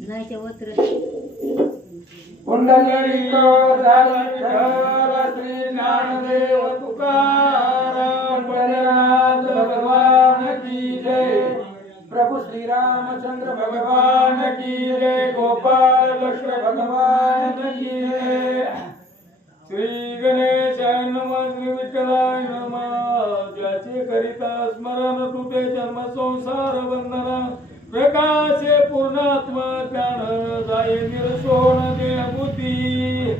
नाही ते वत्र पुंडलिक श्री ज्ञानदेव तुकाराम पंढरीनाथ भगवान की जय। प्रभु श्री रामचंद्र भगवान की जय। गोपाल कृष्ण भगवान की जय। श्री गणेशाय नमः। श्री विठ्ठलाय नमः। ज्याचे करिता स्मरण तुते जन्म संसार बंधना प्रकाशे पूर्णात्मा ज्ञान जाय निरसोन देहबुद्धी।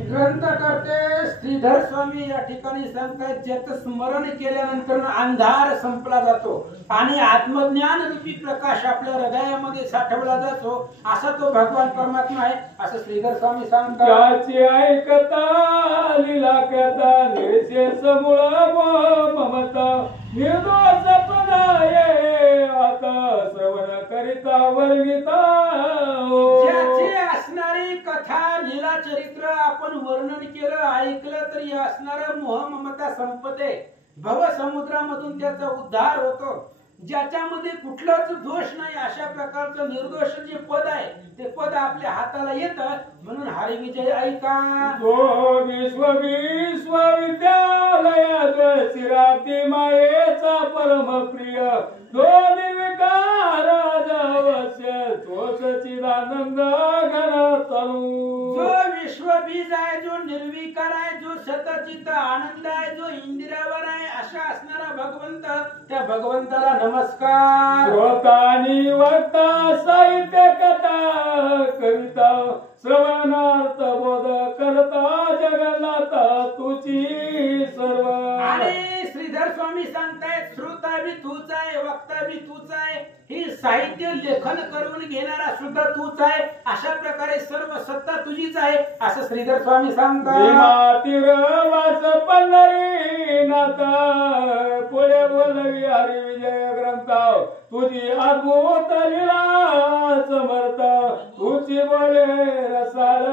ग्रंथ करते श्रीधर स्वामी या ठिकाणी सांगतात ज्याचं स्मरण केल्यानंतर अंधार संपला जातो आणि आत्मज्ञान रूपी प्रकाश आपल्या हृदयामध्ये साठवला जातो असा तो भगवान परमात्मा आहे असं श्रीधर स्वामी सांगतात। ज्याची ऐकता लीला कथा निर्शेष मूळ ममता निर्दोष पदाये आता श्रवण करिता वर्णिता। ज्याची असणारी कथा लीला चरित्र आपण वर्णन केलं ऐकलं तरी असणारा मोह ममता संपते भव समुद्रामधून त्याचा उद्धार होतो। ज्याच्यामध्ये कुठलाच दोष नाही अशा प्रकारचं निर्दोष जे पद आहे ते पद आपल्या हाताला येतं म्हणून हरिविजय ऐका। जो विश्वविद्यालयात शिराती मायेचा परम प्रिय जो निर्विकार जवस्य तो सच्चिदानंद घन तनु। जो विश्वबीज आहे जो निर्विकार आहे जो सतचित आनंद आहे जो इंदिरावर आहे अशा असणारा भगवंत त्या भगवंताला नमस्कार। श्रोतानी वक्ता साहित्य कथा कविता श्रवणार्थ बोध करता जगन्नाथ तुझी सर्व। आणि श्रीधर स्वामी सांगतायत श्रोता भी तूच आहे वक्ता भी तूच आहे ही साहित्य लेखन करून घेणारा सुद्धा तूच आहे अशा प्रकारे सर्व सत्ता तुझीच आहे असं श्रीधर स्वामी सांगतात। वास पंढरी नाथ पुढे बोलवी हरिविजय ग्रंथ तुझी अद्भुत लीला समर्थ तुझी बोले रसाळ।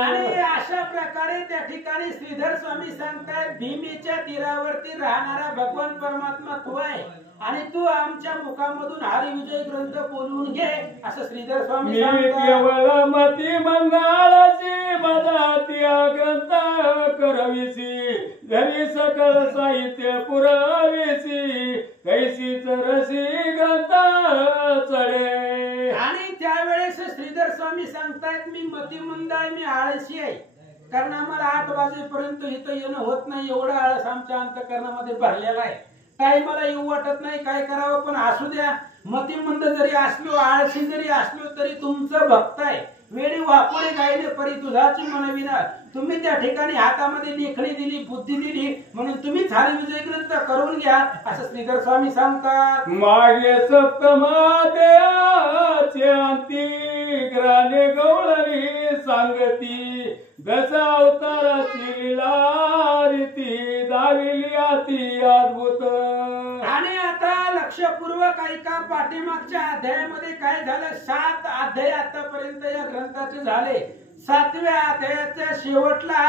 आणि अशा प्रकारे त्या ठिकाणी श्रीधर स्वामी सांगतात भीमेच्या तीरावरती राहणारा भगवान परमात्मा तू आहे आणि तू आमच्या मुखामधून हरिविजय ग्रंथ बोलून घे असं श्रीधर स्वामी सांगतात। केवळ मती मंगळाची बजाती ग्रंथ करविसी घरी सकळ साहित्य पुरविसी कैसीच रसी ग्रंथ चढे। आणि त्यावेळेस श्रीधर स्वामी सांगतायत मी मतिमंद आहे मी आळशी आहे कारण आम्हाला 8 वाजेपर्यंत इथं येणं होत नाही एवढा आळस आमच्या अंतःकरणामध्ये भरलेला आहे काही मला येऊ वाटत नाही काय करावं पण असू द्या मतिमंद जरी असलो आळशी जरी असलो तरी तुमचं भक्त आहे वेळी वापुडे गायले परी तुझाची मनविना तुम्ही त्या ठिकाणी हातामध्ये लेखणी दिली बुद्धी दिली म्हणून तुम्हीच हरिविजय ग्रंथ करून घ्या असं श्रीधर स्वामी सांगतात। मागे सप्तमादेयाचे अंती ग्राने गवळणी सांगती दशा अवताराची लीला रीती दाविली अति अद्भुत। आणि आता लक्षपूर्वक ऐका पाठीमागच्या अध्यायामध्ये काय झालं 7 अध्याय आतापर्यंत या ग्रंथाचे झाले 7व्या अध्यायाच्या शेवटला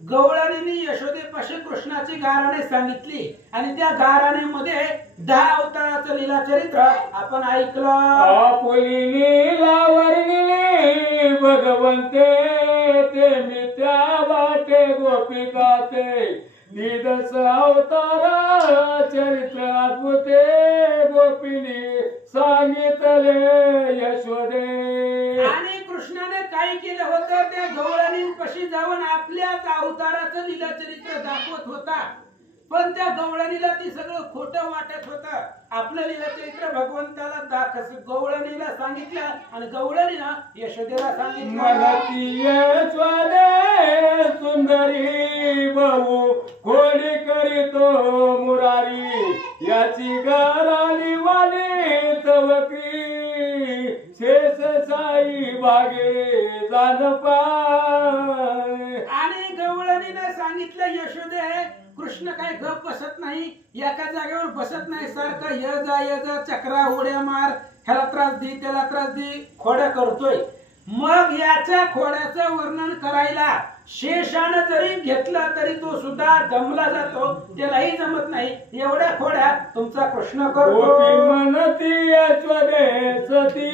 गवळणीने यशोदेपाशी कृष्णाची गाराणे सांगितली आणि त्या गाराणेमध्ये 10 अवताराचं लीला चरित्र आपण ऐकलं। आपुली लीला वर्णिली भगवंते ते मी त्या वाटे गोपिकाते निदस अवतार चरित्र अद्भुते गोपिनी सांगितले यशोदे। आणि कृष्णाने काय केलं होतं त्या गवळणींपाशी जाऊन आपल्याच अवताराचं लीला चरित्र दाखवत होता पण त्या गवळणीला ती सगळं खोटं वाटत होतं आपलं लीला चरित्र भगवंताला गवळणीला सांगितलं आणि गवळणीला यशोदेला सांगितलं। मनती यशोदे सुंदरी बहु कोणी करीतो मुरारी याची गाराणी वाली तवकी शेष साई बागे जान पाय। आणि गवळणीने सांगितलं यशोदे कृष्ण काय गप बसत नाही एका जागेवर बसत नाही सारखं ये जा चक्रा उड्या मार ह्याला त्रास दे त्याला त्रास दे खोड्या करतोय मग याच्या खोड्याचं वर्णन करायला शेषानं जरी घेतला तरी तो सुद्धा दमला जातो त्यालाही जमत नाही एवढ्या खोड्या तुमचा कृष्ण करतो। म्हणती यशोदे सती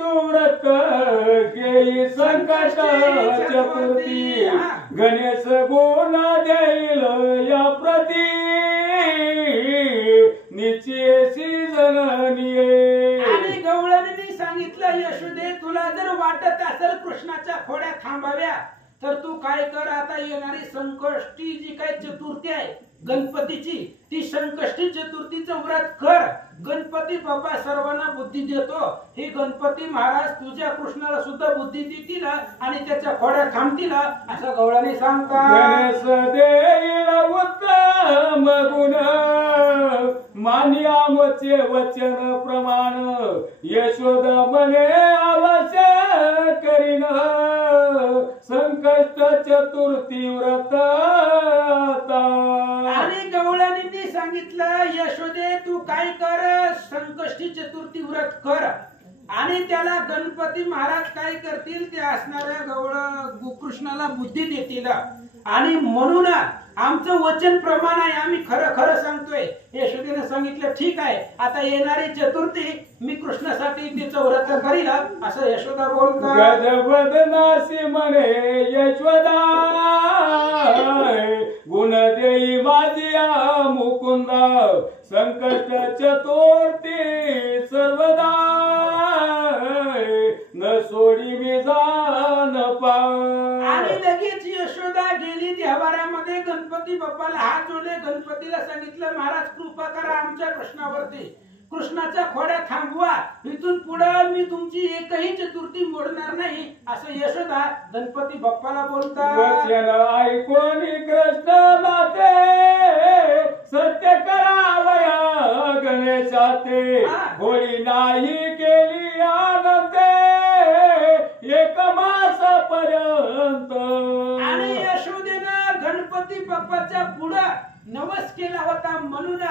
तू व्रत व्रत घेई संकट चतुर्थी गणेश गुण देईल या प्रती निश्चयसी जननीये. आणि गवळणीने सांगितलं यशोदे तुला जर वाटत असेल कृष्णाच्या खोड्या थांबाव्या तर तू काय कर, आता येणारी संकष्टी जी काही चतुर्थी आहे गणपतीची ती संकष्टी चतुर्थीचं व्रत कर. गणपती बाप्पा सर्वांना बुद्धी देतो. हे गणपती महाराज तुझ्या कृष्णाला सुद्धा बुद्धी देतील आणि त्याच्या खोड्या थांबतील असं गवळणी सांगतात. गणेश देईल उत्तम गुण मानी आमचे वचन प्रमाण यशोदा म्हणे अवश्य करीन संकष्ट चतुर्थी व्रत. आणि गवळणींनी सांगितलं यशोदे तू काय कर, संकष्टी चतुर्थी व्रत कर आणि त्याला गणपती महाराज काय करतील ते असणाऱ्या कृष्णाला बुद्धी देतील. आणि म्हणून आमचं वचन प्रमाण आहे, आम्ही खरं खरं सांगतोय. यशोदेने सांगितलं ठीक आहे, आता येणारी चतुर्थी मी कृष्णासाठी तिचं व्रत करील असं यशोदा बोलतात. गजबदनासी म्हणे यशोदा गुण देई माझिया मुकुंद संकट चतुर्थी सर्वदा न सोडी मी जान पा. आणि लगेच यशोदा गेली देवाऱ्यामध्ये गणपती बाप्पाला हात जोडले. गणपतीला सांगितलं महाराज कृपा करा आमच्या कृष्णावरती, कृष्णाच्या खोड्या थांबवा, इथून पुढे मी तुमची एकही चतुर्थी मोडणार नाही असं यशोदा गणपती बाप्पाला बोलतात. वचन ऐकून कृष्णाला ते सत्य करावया गणेशाते होळी नाही केली आनंदे एक मास पर्यंत. आणि यशोदेनं गणपती बाप्पाच्या पुढे नवस केला होता म्हणून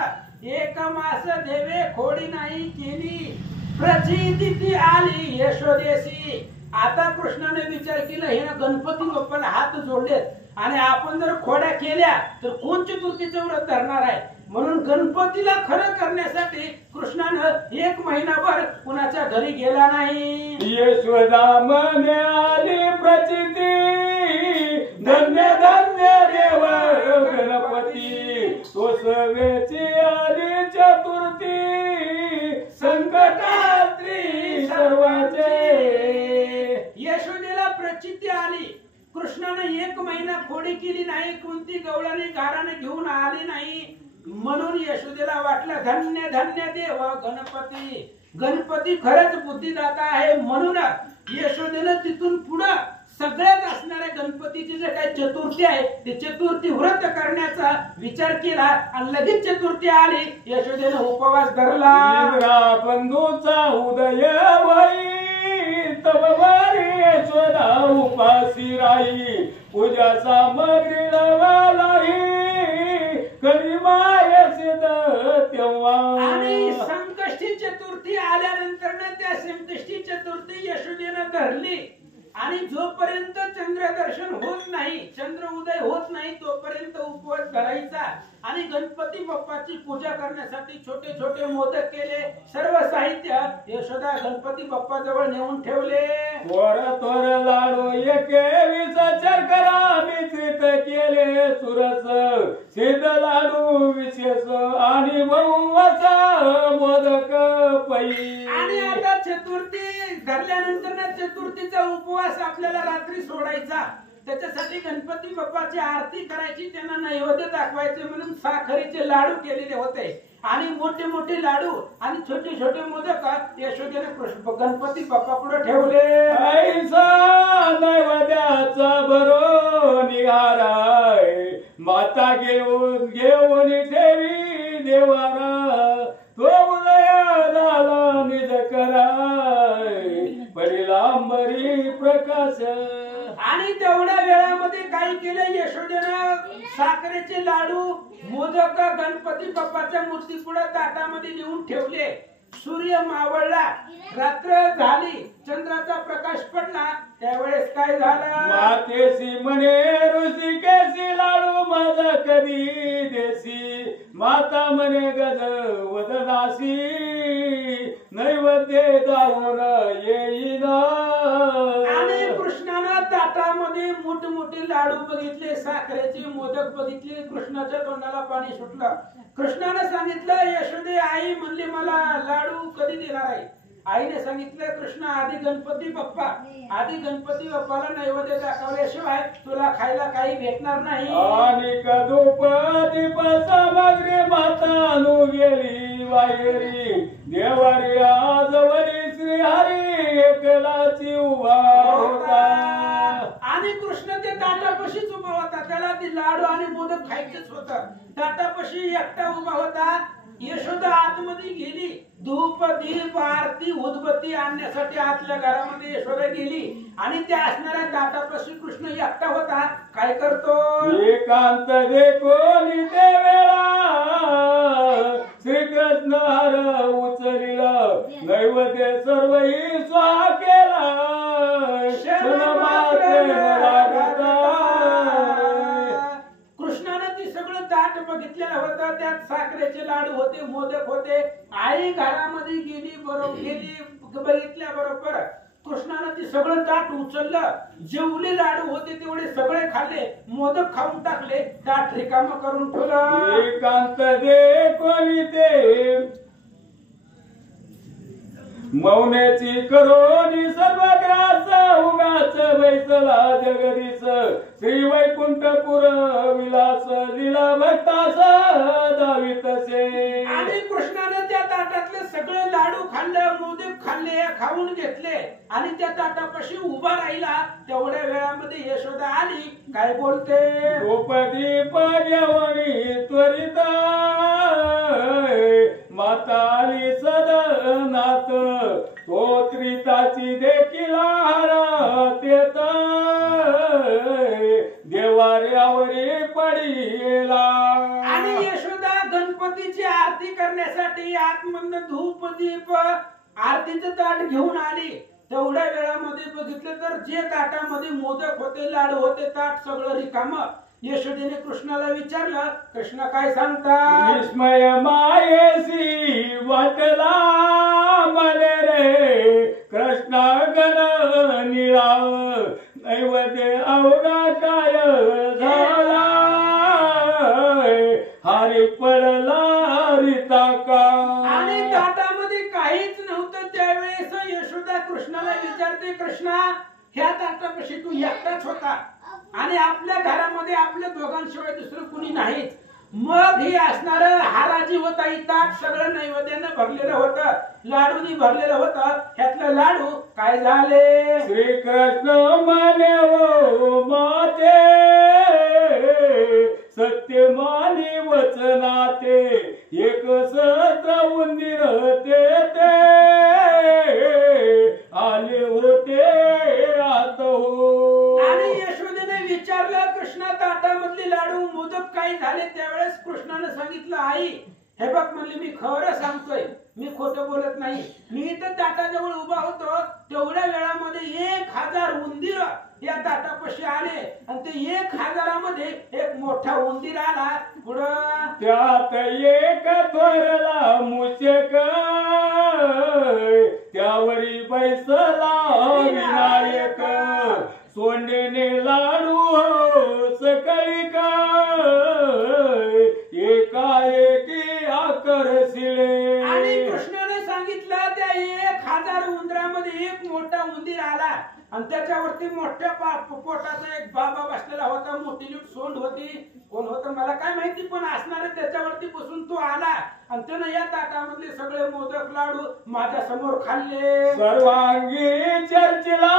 एक मास देवे खोडी नाही केली प्रचिती आली यशोदेशी. आता कृष्णाने विचार केला हे गणपती बाप्पाला हात जोडलेत आणि आपण जर खोड्या केल्या तर कोण चतुर्थीचं व्रत धरणार आहे. म्हणून गणपतीला खरं करण्यासाठी कृष्णानं एक महिनाभर कुणाच्या घरी गेला नाही. यशोदा म्हणे आली प्रचिती धन्य धन्य देव गणपती तोसवेची आली चतुर्थी संकटात्री सर्वाचे. यशोदेला प्रचिती आली. कृष्णाने एक महिना खोडी केली नाही, कोणती गवळणी गाराने घेऊन आली नाही. म्हणून यशोदेला वाटलं धन्य धन्य देव गणपती, गणपती खरंच बुद्धिदाता आहे. म्हणून यशोदेनं तिथून पुढे सगळ्यात असणाऱ्या गणपतीची जे काही चतुर्थी आहे ते चतुर्थी व्रत करण्याचा विचार केला आणि लगेच चतुर्थी आली. यशोदेनं उपवास धरला. बंधूचा उदय वै तव वारी यशोदा उपासी राही पूजा सामग्री नवलाई कधी माय सिद्ध तेव्हा. आणि संकष्टी चतुर्थी आल्यानंतर त्या संकष्टी चतुर्थी यशोदेनं धरली आणि जोपर्यंत चंद्र दर्शन होत नाही, चंद्र उदय होत नाही तोपर्यंत उपवास धरायचा. आणि गणपती बाप्पाची पूजा करण्यासाठी छोटे छोटे मोदक केले. सर्व साहित्य यशोदा गणपती बाप्पा जवळ नेऊन ठेवले. वर तोर लाडू एकेवीस शर्करा मिश्रित केले सुरस सिद्ध लाडू विशेष आणि बहुवसा मोदक पै. आणि आता चतुर्थी धरल्यानंतर ना चतुर्थीचा उपवास आपल्याला रात्री सोडायचा. त्याच्यासाठी गणपती बाप्पाची आरती करायची, त्यांना नैवेद्य दाखवायचे म्हणून साखरेचे लाडू केलेले होते. आणि मोठे मोठे लाडू आणि छोटे छोटे मोदक यशोदेने गणपती बाप्पा पुढे ठेवले. ऐसा नैवेद्याचा भरो निहाराय माता घेऊन घेऊन ठेवी देवारा तो उदय झाला निज कराय पडिला अंबरी प्रकाश. आणि तेवढ्या वेळामध्ये काय केलं यशोदेनं साखरेचे लाडू मोदक गणपती बाप्पाच्या मूर्ती पुढे ताटामध्ये नेऊन ठेवले. सूर्य मावळला, रात्र झाली, चंद्राचा प्रकाश पडला. त्यावेळेस काय झालं, मातेसी म्हणे ऋषिकेशी लाडू माझा कधी देसी. माता म्हणे गज वदनासी नैवेद्य दारून येईना लाडू बघितले, साखरेचे मोदक बघितले, कृष्णाच्या तोंडाला पाणी सुटलं. कृष्णाने सांगितलं, यशोदे आई म्हणली मला लाडू कधी देणार आहे? आईने सांगितलं, कृष्ण आधी गणपती बाप्पा, आधी गणपती बाप्पाला नैवेद्य दाखवल्याशिवाय तुला खायला काही भेटणार नाही. आणि कदुपती सामग्री मातानु गेली बाहेरी, देवारी आजवरी श्रीहरी एकलाची उभा होता. आणि कृष्ण ते ताटापाशीच उभा होता. त्याला ती लाडू आणि मोदक खायचेच होतं. ताटापाशी एकटा उभा होता. यशोदा आतमध्ये गेली, धूप दीप आरती उदबत्ती आणण्यासाठी आतल्या घरामध्ये यशोदा गेली आणि त्या असणाऱ्या ताटापाशी कृष्ण एकटा होता. काय करतो? एकांत देखोली ते वेळा श्रीकृष्ण हर उचलिलं, नैवेद्य सर्वही स्वाहा केला. कृष्णाने ती सगळं ताट बघितलेलं होतं. त्यात साखरेचे लाडू होते, मोदक होते. आई घरामध्ये गेली, बरोबर गेली, बघितल्या बरोबर कृष्णाने ती सगळं ताट उचललं. जेवढे लाडू होते तेवढे सगळे खाल्ले, मोदक खाऊन टाकले, ताट रिकामं करून ठेवलं. एकांत देखोली ते मौनेची करोनी सर्व ग्रास, उगाच बैसला जगदीश. श्री वैकुंठपुर विलास, लीला भक्तास दावितसे. आणि कृष्णाने त्या ताटातले सगळे लाडू खाल्ले, मोदक खाल्ले, खाऊन घेतले आणि त्या ताटापाशी उभा राहिला. तेवढ्या वेळामध्ये यशोदा आली. काय बोलते? गोपदीप घेऊनी त्वरित माताली सदनात, तो त्रिताची देखील हारतेत, देवाऱ्यावरी पडीला. आणि यशोदा गणपतीची आरती करण्यासाठी आतमधनं धूप दीप आरतीचं ताट घेऊन आली. तेवढ्या वेळामध्ये बघितलं तर जे ताटामध्ये मोदक होते, लाडू होते, ताट सगळं रिकामं. यशोदेने कृष्णाला विचारलं, कृष्ण काय सांगता? विस्मय मायेसी वाटला मले रे, कृष्ण गण निळा, नैवेद्य अवघा काय झाला, हरी पडला रिता का. आणि ताटामध्ये काहीच नव्हतं. त्यावेळेस यशोदा कृष्णाला विचारते, कृष्णा ह्या ताटापाशी तू एकटाच होता आणि आपल्या घरामध्ये आपल्या दोघांशिवाय दुसरं कुणी नाहीच. मग हे असणार हाराजी होता, ही ताट सगळं नैवेद्यानं भरलेलं होतं, लाडूनी भरलेलं होतं. ह्यातलं लाडू काय झाले? श्रीकृष्ण माने ओ माते, सत्य मानी वचनाते, एक सहस्र उंदीर ते आले होते आत हो. आणि यशोदेने विचारलं, कृष्णा ताटामधले लाडू मोदक काय झाले? त्यावेळेस कृष्णाने सांगितलं, आई हे बघ म्हणले, मी खरं सांगतोय, मी खोटं बोलत नाही. मी तर ताटाजवळ उभा होतो. तेवढ्या वेळामध्ये 1000 उंदीर या ताटापाशी आले आणि ते 1000मध्ये एक मोठा उंदीर आला. पुढं त्यात एक थोरला मुशक, त्यावरी बैसला विनायक, सोंडेने लाडू सकळी एकाएकी आकर्षिले. आणि कृष्णाने सांगितलं, त्या 1000 उंदरामध्ये एक मोठा उंदीर आला आणि त्याच्यावरती मोठ्या पोटाचा एक बाबा बसलेला होता. मोठी लूट सोंड होती. कोण होतं मला काय माहिती, पण असणारे त्याच्यावरती बसून तो आला आणि त्यानं या ताटामधले सगळे मोदक लाडू माझ्या समोर खाल्ले. सर्वांगी चर्चिला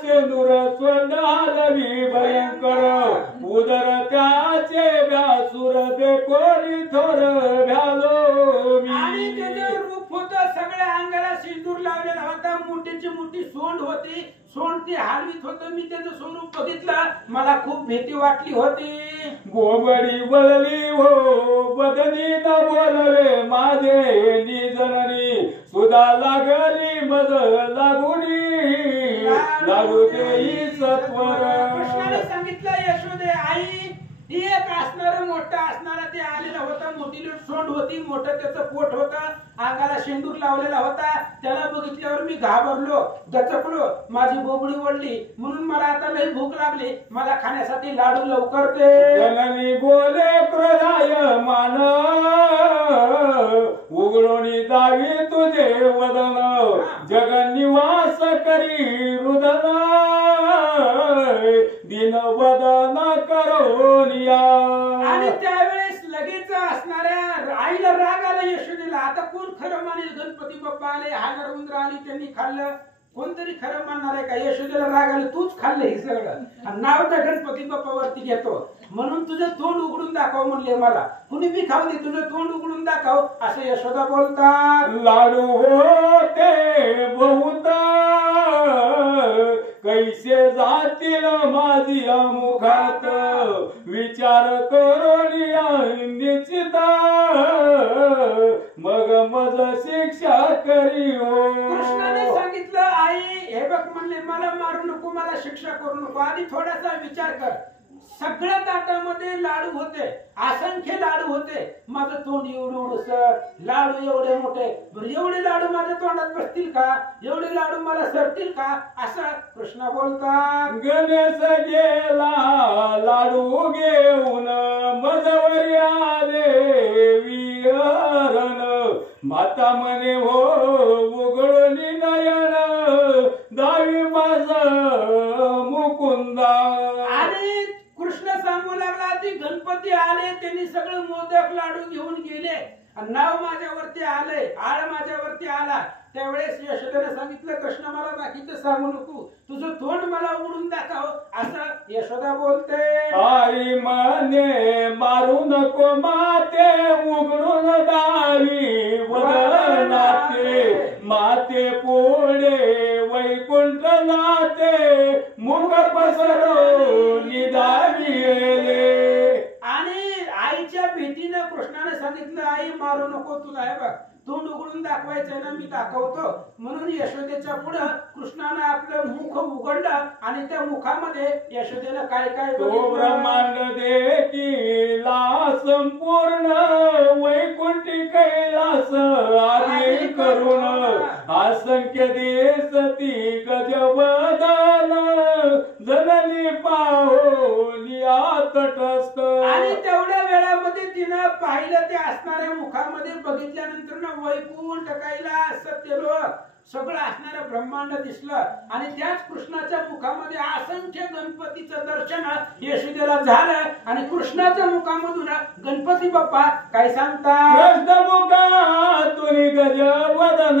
सिंदूर सोंड हलवी भयंकर, उदर त्याचे व्यासुर देखोली थोर भ्यालो मी. आणि त्याचं रूप होतं, सगळ्या अंगाला सिंदूर लावलेला होता, मोठीची मोठी सोंड होती, सोंड ती हलवीत होतं. मी त्याचं स्वरूप बघितलं, मला खूप भीती वाटली होती. गोबडी बळली हो बदनी न बोलले माझे निजननी, सुधा लागली मज लागुनी, लागू देई सत्वर. कृष्णाने सांगितलं, यशोदे आई एक असणार मोठं असणारा ते आलेला होता, मोठी सोंड होती, मोठं त्याचं पोट होतं, अंगाला शेंदूर लावलेला होता. त्याला बघितल्यावर मी घाबरलो, दचकलो, माझी बोबडी ओढली. म्हणून मला आता लई भूक लागली, मला खाण्यासाठी लाडू लवकर दे. जननी बोले क्रोधाय मान, उघडोनी दावी तुझे वदन, जगन्निवास करी रुदन, दिन वदन करोनिया. आणि त्यावेळेस लगेच असणाऱ्या आईला राग आला यशोदेला. आता कोण खरं मानेल? गणपती बाप्पा आले, हजार उंदर आली, त्यांनी खाल्लं, कोणतरी खरं मानणार आहे का? यशोदेला राग आले, तूच खाल्लं हे सगळं, नाव त्या गणपती बाप्पावरती घेतो. म्हणून तुझं तोंड उघडून दाखव म्हणले मला. कुणी बी खाऊ दे, तुझं तोंड उघडून दाखव, असं यशोदा बोलतात. लाडू होते बहुत, कैसे जातील माझी मुखात, विचार करून निश्चित, मग मज शिक्षा करी हो. कृष्णाने सांगितलं, आई हे बघ म्हणले, मला मारू नको, मला शिक्षा करू नको, आधी थोडासा विचार कर. सगळ्या ताटामध्ये लाडू होते, असंख्य लाडू होते, माझं तोंड एवढं लाडू एवढे मोठे, एवढे लाडू माझ्या तोंडात बसतील का? एवढे लाडू मला सरतील का? असं कृष्ण बोलतात. गणेश गेला लाडू घेऊन, मजवरी आले विहरण, माता म्हणे हो उघडोनी नयन, दावी माझ मुकुंदा. आणि कृष्ण सांगू लागला, ती गणपती आले, त्यांनी सगळं मोदक लाडू घेऊन गेले, नाव माझ्यावरती आले, आळ माझ्यावरती आला. त्यावेळेस यशोदेने सांगितलं, कृष्ण मला बाकीचं सांगू नको, तुझं तोंड मला उघडून दाखव, असं यशोदा बोलते. आई म्हणे मारू नको माते, उघडून दावी वदनाते, माते पुढे वैकुंठ नाते, मुख पसरो निदावी. आणि आईच्या भेटीनं कृष्णाने सांगितलं, आई मारू नको, तुला हे बघ तोंड उघडून दाखवायचंय ना, मी दाखवतो. म्हणून यशोदेच्या पुढे कृष्णाने आपलं मुख उघडलं आणि त्या मुखामध्ये यशोदेला काय काय तो ब्रह्मांड देखीला संपूर्ण, वैकुंठी कैलास आदी करून, असंख्य देसती गजवदन, जननी पाहोलिया तटस्थ. आणि तेवढ्या वेळामध्ये तिनं पाहिलं, ते असणाऱ्या मुखामध्ये बघितल्यानंतर ना वैकुंठ कैलास सत्यलोक सगळं असणारं ब्रह्मांड दिसलं. आणि त्याच कृष्णाच्या मुखामध्ये असंख्य गणपतीचं दर्शन यशोदेला झालं. आणि कृष्णाच्या मुखामधून गणपती बाप्पा काय सांगतात? कृष्ण मुखातून गजवदन,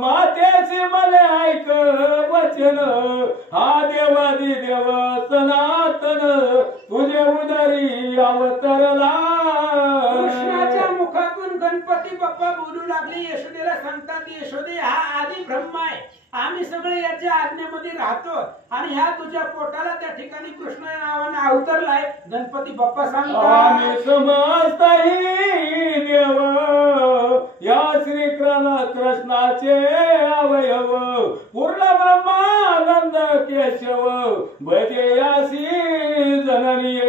मातेचे मने ऐक वचन, हा देवादी देव सनातन, तुझे उदरी अवतरला. कृष्णाच्या मुखातून गणपती बाप्पा बोलू लागले, यशोदेला सांगतात, यशोदे हा आदी ब्रह्म आहे, आम्ही सगळे याच्या आज्ञेमध्ये राहतो, आणि ह्या तुझ्या पोटाला त्या ठिकाणी कृष्ण नावाने अवतरलाय. गणपती बाप्पा सांगतात, आम्ही समस्त ही देव, या श्री कृष्णाचे अवयव, पूर्ण ब्रह्मानंद केशव, भजे यासी जननी.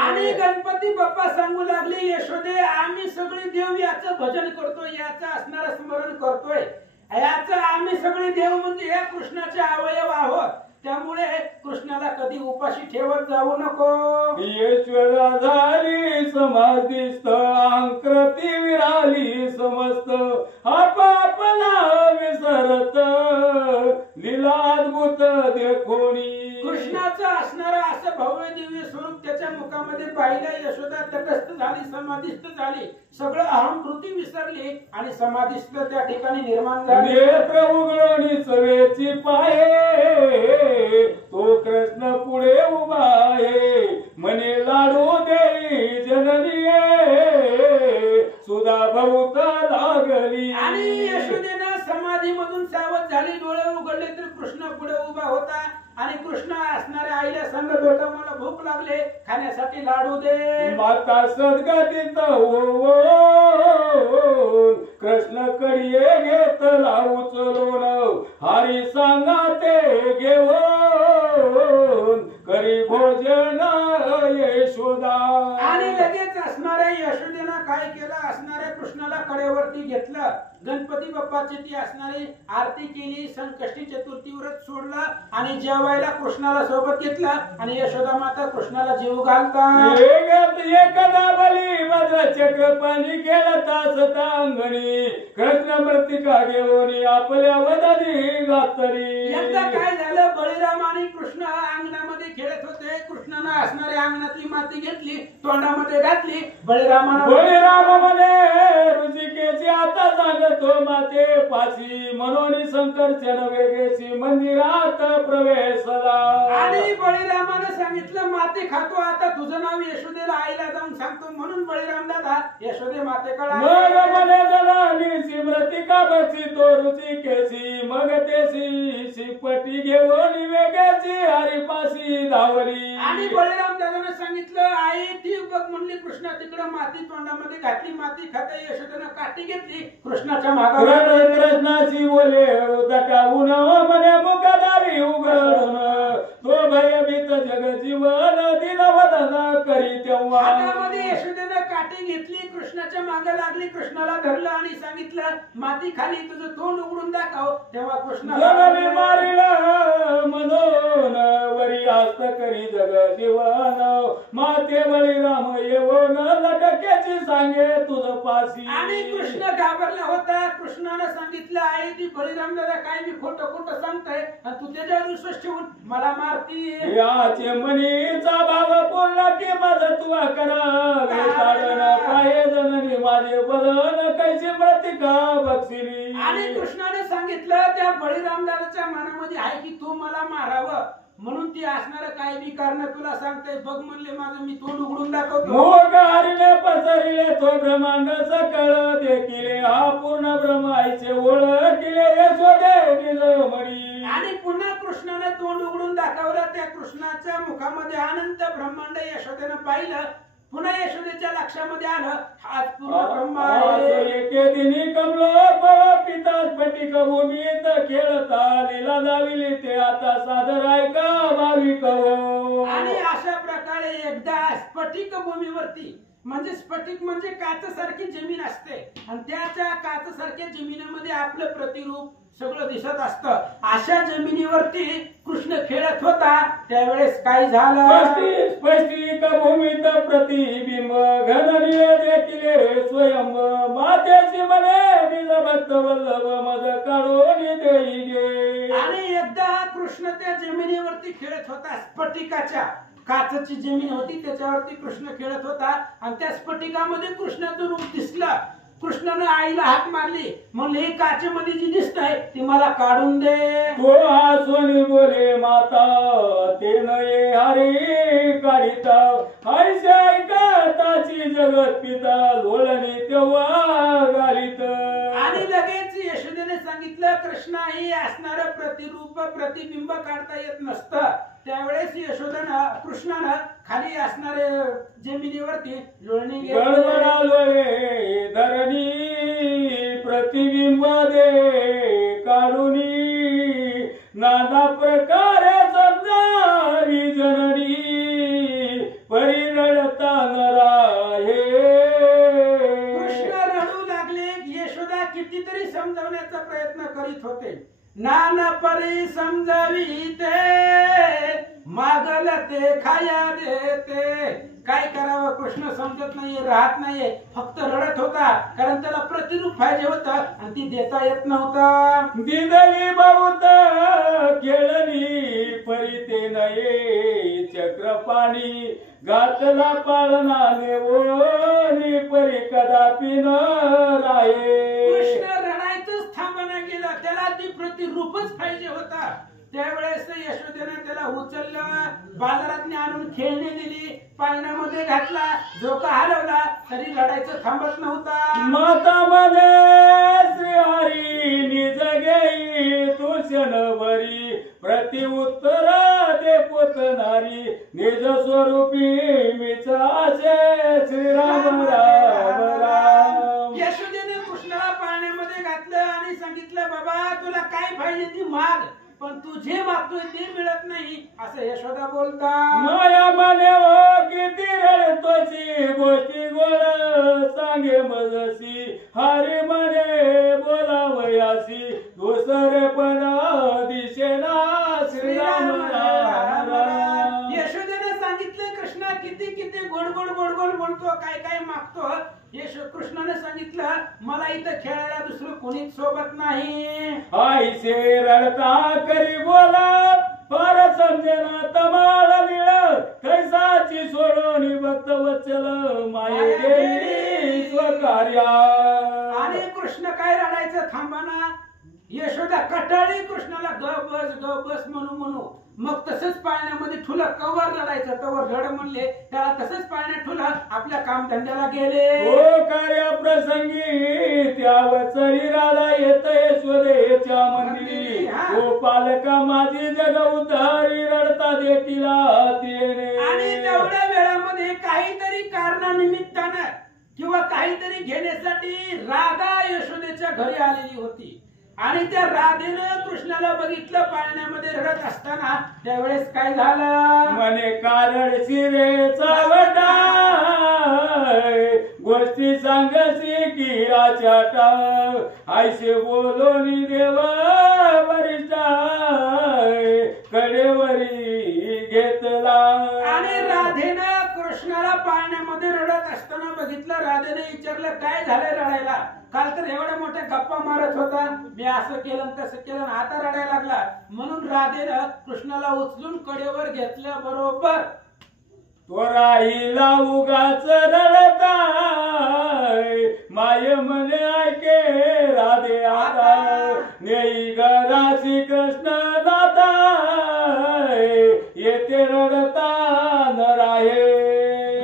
आणि गणपती बाप्पा सांगू लागले, यशोदे आम्ही सगळे देव याचं भजन करतोय, याचं असणारं स्मरण करतोय, याचं आम्ही सगळे देव म्हणजे या कृष्णाचे अवयव आहोत. त्यामुळे कृष्णाला कधी उपाशी ठेवत जाऊ नको. ईश्वरा झाली समाधिस्थ, अंकृती विराली समस्त, आपापला विसरत, लीलाद्भुत देखोनी. कृष्णाचं असणारं असं भव्य दिव्य स्वरूप त्याच्या मुखामध्ये पाहिलं. यशोदा तटस्थ झाली, समाधिस्थ झाली, सगळं अहंकृती विसरली आणि समाधिस्थ त्या ठिकाणी निर्माण झाली. नेत्र उघडणी सवेची पाहे, तो कृष्ण पुढे उभा आहे, म्हणे लाडू देई जननी, सुधा बहुत लागली. आणि यशोदेनं समाधीमधून सावध झाली, डोळे उघडले तर कृष्ण पुढे उभा होता. आणि कृष्ण असणाऱ्या आईला सांगत होता, मला भूक लागले, खाण्यासाठी लाडू दे. माता सद्गतीत होऊन कृष्ण कडिये घेतला उचलून, हरी सांगा ते घेऊन, करी भोजन यशोदा. घेतलं. गणपती बाप्पाची ती असणारी आरती केली, संकष्टी चतुर्थी व्रत सोडलं आणि जेवायला कृष्णाला सोबत घेतलं आणि यशोदा माता कृष्णाला जीव घालतात. एकदा बली माझा चक्रपाणी खेळत असता अंगणी कृष्ण मृतिका घेऊन आपल्या वदनी घातली. एकदा काय झालं, बळीराम आणि कृष्ण अंगणामध्ये खेळत होते. कृष्णानं असणाऱ्या अंगणातली माती घेतली, तोंडामध्ये घातली. बळीराम म्हणे ऋषिकेची आता सांगतो माते पाशी म्हणून शंकरच्या वेगेची मंदिरात प्रवेश झाला. आणि बळीरामानं सांगितलं माते खातो, आता तुझं नाव यशोदेला आईला जाऊन सांगतो. म्हणून बळीराम दादा यशोदे मातेकडे मृतिका बची तो ऋषिकेशी मग तेशी शिपटी घेऊन वेगेची हरिपाशी धावली. आणि बळीराम दादानं सांगितलं आई ती बघ म्हणली कृष्णा तिकडे माती तोंडामध्ये घातली, माती खाते. यशोदेनं काठी घेतली, कृष्णाच्या मागे कृष्णाची बोले दटावून म्हणे मुखदारी उघडून तो भयभीत जग जीवन दिनवदन करी तेव्हा. हातामध्ये यशोदेनं काठी घेतली, कृष्णाच्या मागे लागली, कृष्णाला धरलं आणि सांगितलं माती खाली, तुझं तोंड उघडून दाखव. तेव्हा कृष्ण मारिल म्हणून वरी हस्त करी जग जीवन माते बळीराम येऊन लटक्याची सांगे तुझ पाशी. आणि कृष्ण घाबरला होता. कृष्णानं सांगितलं आई ती बळीराम दादा काय मी खोटं खोटं सांगताय आणि तू त्याच्यावर विश्वास ठेवून मला मारती. याचे मनीचा भाव पूर्ण की माझं तू करावे कारण काय जननी माझे बदन कैसे मृतिका बक्षिली. आणि कृष्णाने सांगितलं त्या बळीराम दादाच्या मनामध्ये आहे की तू मला मारावं म्हणून ती असणार काय बी कारण तुला सांगते. बघ म्हणले माझं मी तोंड उघडून दाखवतो. मोग हरिले पसरिले तो ब्रह्मांड सकळ देखिले हा पूर्ण ब्रह्माईचे ओळखिले यशोदे निजमणी. आणि पुन्हा कृष्णाने तोंड उघडून दाखवलं. त्या कृष्णाच्या मुखामध्ये अनंत ब्रह्मांड यशोदेनं पाहिलं. पुन्हा यशोदेच्या लक्षामध्ये आलं हाच पूर्ण ब्रह्मा आहे. एके दिनी कमलो पिता स्फटिक भूमीत खेळता लीला दाविली ते आता सादर ऐका भाविक. आणि अशा प्रकारे एकदा स्फटिक भूमीवरती म्हणजे स्फटिक म्हणजे काचसारखी जमीन असते आणि त्याच्या काचसारख्या जमिनीमध्ये आपलं प्रतिरूप सगळं दिसत असतं. अशा जमिनीवरती कृष्ण खेळत होता. त्यावेळेस काय झालं, स्फटिक भूमीत प्रतिबिंब घननीय देखिले स्वयं मातेची मने निज भक्त वल्लभ मज काढून देई गे. आणि एकदा कृष्ण त्या जमिनीवरती खेळत होता. स्फटिकाच्या काचची जमीन होती त्याच्यावरती कृष्ण खेळत होता आणि त्या स्फटिकामध्ये कृष्णाचं रूप दिसलं. कृष्णानं आईला हाक मारली, म्हणले ही काचेमध्ये जी दिसतंय ती मला काढून दे. तो हसून बोले माता ते नये हरी काढिता ऐसे ऐकताची जगत पिता लोळणी तेव्हा घालीत. आणि लगेच यशोदेने सांगितलं कृष्णा ही असणारं प्रतिरूप प्रतिबिंब काढता येत नसतं. त्यावेळेस यशोदानं कृष्णानं खाली असणारे जमिनीवरती लोळणी गडबडा लोळे धरणी प्रतिबिंब दे काढुनी नाना प्रकारे समजावी जननी परिरडता नराहे. कृष्ण रडू लागले. यशोदा कितीतरी समजावण्याचा प्रयत्न करीत होते. नाना परी समजावी ते मागल ते खाया देते. काय करावं कृष्ण समजत नाहीये, राहत नाहीये, फक्त रडत होता कारण त्याला प्रतिरूप पाहिजे होतं आणि ती देता येत नव्हता. दिदली बहुत खेळली परी नये चक्रपाणी घातला पाळणाने ओनी परी कदापि न राहे. कृष्ण रडायचंच थांबना गेला. त्याला ती प्रतिरूपच पाहिजे होता. त्यावेळेस यशोदेने त्याला उचललं, बाजारात आणून खेळणी दिली, पाळण्यामध्ये घातला, झोका हलवला तरी रडायचं थांबत नव्हता. माता मने श्रीहरी निज घेई तुषण भरी प्रति उत्तर दे पोतनारी निज स्वरूपी मिचाचे श्रीराम राम राम. यशोदेने कृष्णाला पाळण्यामध्ये घातलं आणि सांगितलं बाबा तुला काय पाहिजे ती माग, पण तू जे मागतोय ते मिळत नाही असं यशोदा बोलता. माया माने हो किती रडतोची गोष्टी गोळ सांगे मजसी हरी म्हणे बोलावयासी दुसरे पण दिसेना श्रीराम राम राम. यशोदेने सांगितलं कृष्णा किती किती गोड गोड गोड गोड बोलतो, काय काय मागतो. कृष्णाने सांगितलं मला इथं खेळायला दुसरं कोणीच सोबत नाही. आईसे रडता करी बोला फार समजेना तमाळ निळ कैसाची सोडून भक्त वत्सल माये गेली स्वकार्या. आणि कृष्ण काय रडायचं थांबाना. यशोदा कटाळी कृष्णाला ग बस म्हणू म्हणू. मग तसंच पाळण्यामध्ये ठुलं कवर रडायचं तवर रड म्हणले. त्याला तसंच पाळण्यात ठुलं आपल्या कामधंद्याला गेले. ओ कार्या प्रसंगी त्या वत्सली राधा येत यशोदेच्या मंदिरी. ओ पालका माझी जग उद्धारी रडता देतीला तेने. आणि तेवढ्या वेळामध्ये काहीतरी कारणानिमित्तानं किंवा काहीतरी घेण्यासाठी राधा यशोदेच्या घरी आलेली होती. आणि त्या राधेनं कृष्णाला बघितलं पाळण्यामध्ये रडत असताना. त्यावेळेस काय झालं मने कारण शिरेचा वटाय गोष्टी सांगसी की आचाटा. आयसे बोलोनी देव वरिष्ठाय कडेवरी घेतला. आणि राधेनं कृष्णाला पाळण्यामध्ये रडत असताना बघितलं. राधेने विचारलं काय झालंय रडायला. काल तर एवढ्या मोठ्या गप्पा मारत होता, मी असं केलं तसं केलं, आता रडायला लागला. म्हणून राधेनं कृष्णाला उचलून कडेवर घेतल्या बरोबर. तो राहिला उगाच रडताय माय म्हणे ऐके राधे आता. नेई गरासी कृष्ण दाताय येते रडता न राहे.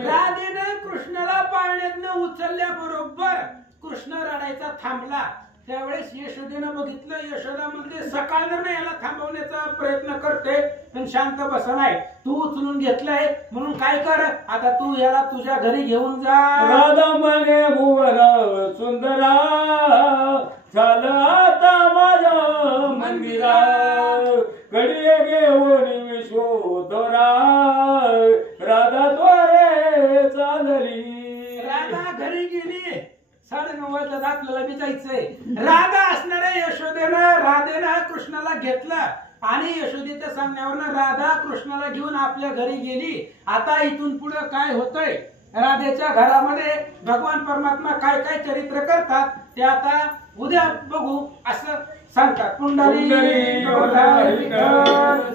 राधेनं कृष्णाला पाळण्यातनं उचलल्या बरोबर कृष्ण रडायचा थांबला. त्यावेळेस यशोदेनं बघितलं. यशोदा म्हणते सकाळनं याला थांबवण्याचा प्रयत्न करते पण शांत बस नाही. तू उचलून घेतलंय म्हणून काय कर आता तू याला तुझ्या घरी घेऊन जा. राधा म्हणे भुवन सुंदरा झालं आता माझ्या मंदिरा. कडे घेऊन विश्वोदरा राधा द्वारे चालली. राधा घरी गेली. 9:30 वाजता आपल्याला बी जायचंय. राधा असणाऱ्या राधेनं कृष्णाला घेतलं आणि यशोदेच्या सांगण्यावरनं राधा कृष्णाला घेऊन आपल्या घरी गेली. आता इथून पुढे काय होतंय राधेच्या घरामध्ये भगवान परमात्मा काय काय चरित्र करतात ते आता उद्या बघू असं सांगतात. पुंडलिक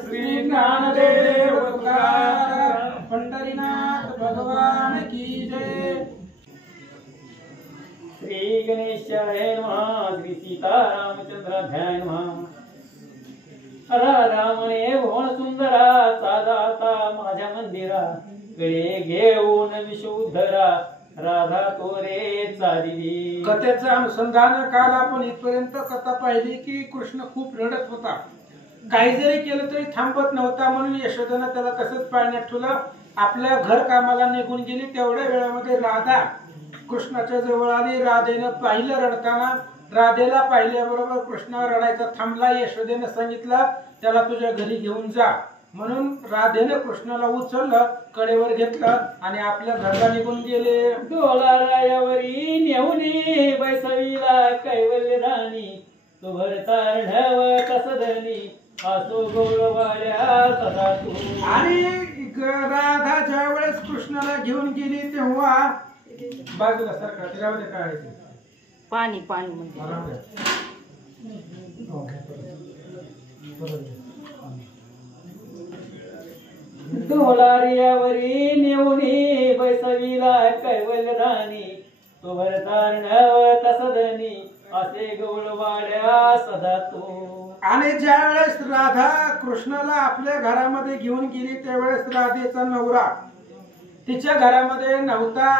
श्री ज्ञानदेव तुकाराम. पंढरीनाथ भगवान की जय. श्री गणेशाय नमः. श्री सीतारामचंद्राभ्याय नमः. राधा म्हणे भुवन सुंदरा चालाता माझ्या मंदिरा. कडे घेऊन विश्वोद्धरा राधा तोरे चालली. कथेचं अनुसंधान काल आपण इथपर्यंत कथा पाहिली की कृष्ण खूप रडत होता. काही जरी केलं तरी थांबत नव्हता. म्हणून यशोदेनं त्याला तसंच पाळण्यात ठेवलं. आपल्या घर कामाला निघून गेली. तेवढ्या वेळामध्ये राधा कृष्णाच्या जवळ आली. राधेनं पाहिलं रडताना. राधेला पाहिल्याबरोबर कृष्ण रडायचा थांबला. यशोदेनं सांगितलं त्याला तुझ्या घरी घेऊन जा. म्हणून राधेनं कृष्णाला उचललं कडेवर घेतलं आणि आपल्या घरला निघून गेले. डोलारायावरी नेऊनी बैसवीला कैवल्य राणी. तो भरतार ढव तसदनी असो गोळवाड्या सदा तू. आणि राधा ज्या वेळेस कृष्णाला घेऊन गेली तेव्हा बाजूला सरकार त्याच्यामध्ये काय आहे पाणी पाणी म्हणजे डोलारियावरी नेऊनी बैसवीला कैवल्य राणी. तो भरतार ढव तसदनी असे गौळवाड्या सदा तू. आणि ज्या वेळेस राधा कृष्णाला आपल्या घरामध्ये घेऊन गेली त्यावेळेस राधेचा नवरा तिच्या घरामध्ये नव्हता.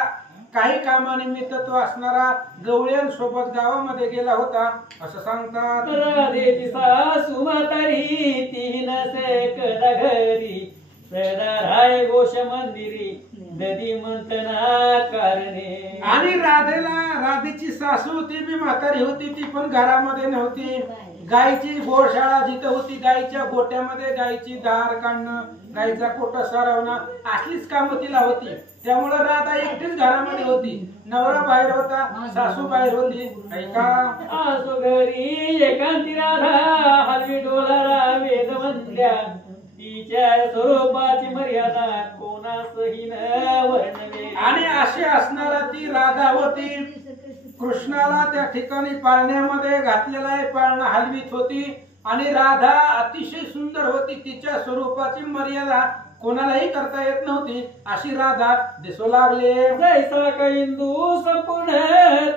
काही कामानिमित्त तो असणारा गवळ्यांसोबत गावामध्ये गेला होता असं सांगतात. राधेची सासू म्हातारी ती नसे कदा घरी. राय गोष मंदिरी ददी मंतना कारणे. आणि राधेची सासू ती बी म्हातारी होती. ती पण घरामध्ये नव्हती. गायची गोशाळा जिथं होती, गायीच्या गोट्यामध्ये गायची धार काढणं, गायीचा कोटा सारवणं असलीच कामं तिला होती. त्यामुळं राधा एकटीच घरामध्ये होती. नवरा बाहेर होता, सासू बाहेर होती. ऐका आसो घरी एकांती राधा हलवी डोलारा वेद म्हणल्या तिच्या स्वरूपाची मर्यादा कोणासही न वर्णवे. आणि अशी असणारा ती राधा होती. कृष्णाला त्या ठिकाणी पाळण्यामध्ये घातलेला आहे, पाळणा हलवीत होती. आणि राधा अतिशय सुंदर होती. तिच्या स्वरूपाची मर्यादा कोणालाही करता येत नव्हती. अशी राधा दिसू लागले. जैसा कैंदू संपूर्ण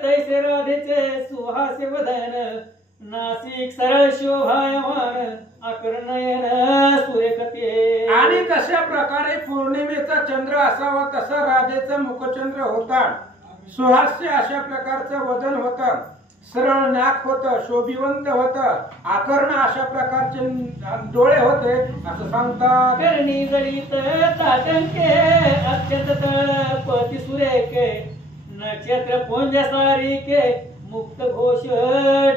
तैसे राधेचे सुहास्य वदन नासिक सरळ शोभायमान आकर्णयन सुरेखते. आणि तशा प्रकारे पौर्णिमेचा चंद्र असावा तसा राधेचा मुखचंद्र होता. सुहास्य अशा प्रकारचं वदन होतं, सरळ नाक होतं, शोभिवंत होतं, आकर्ण अशा प्रकारचे डोळे होते असं सांगतात. करणी जळीत ताटंके अत्यंत तळपती सुरेखे नक्षत्र पुंज सारिके मुक्त घोष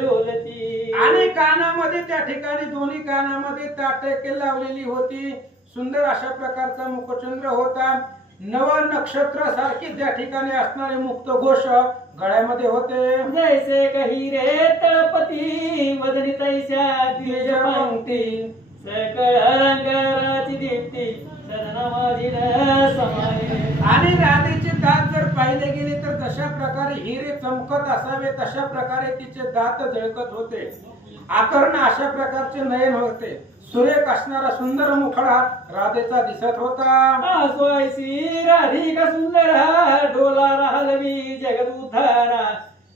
डोलती. आणि कानामध्ये त्या ठिकाणी दोन्ही कानामध्ये ताटके लावलेली होती. सुंदर अशा प्रकारचा मुखचंद्र होता. नव नक्षत्र सारखे त्या ठिकाणी असणारे मुक्त घोष गळ्यामध्ये होते. जैसे काही रे तळपती वदनी तैस्या द्विज पंक्ती सकळ अलंकाराची दीप्ती सदना माझी समाने. आणि राधेचे दात जर पाहिले गेले तर जशा प्रकारे हिरे चमकत असावे तशा प्रकारे तिचे दात झळकत होते. आकर्ण अशा प्रकारचे नयन होते. सुरेख असणारा सुंदर मुखडा राधेचा दिसत होता. आसवायसी राधिका सुंदरा डोला हलवी जगद उद्धारा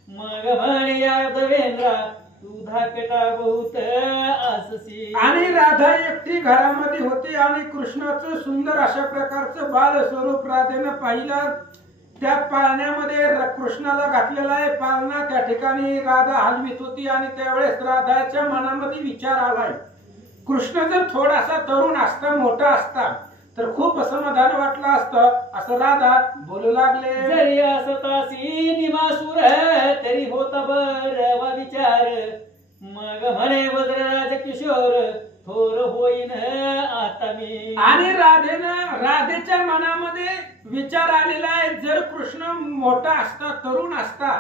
मग म्हणया देवेंद्रा तुझा कटा बहुत आससी. आणि राधा एकटी घरामध्ये होती आणि कृष्णाचं सुंदर अशा प्रकारचं बाल स्वरूप राधेनं पाहिलं. त्या पाळण्यामध्ये कृष्णाला घातलेला आहे पाळणा, त्या ठिकाणी राधा हलवीत होती. आणि त्यावेळेस राधाच्या मनामध्ये विचार आलाय, कृष्ण जर थोडासा तरुण असता, मोठा असता तर खूप समाधान वाटलं असतं असं राधा बोलू लागले. जरी असतासी निमासुर तरी होता बरवा विचार मग म्हणे वज्रराज किशोर थोर होईन आता मी. आणि राधेच्या मनामध्ये विचार आलेला आहे, जर कृष्ण मोठा असता, तरुण असता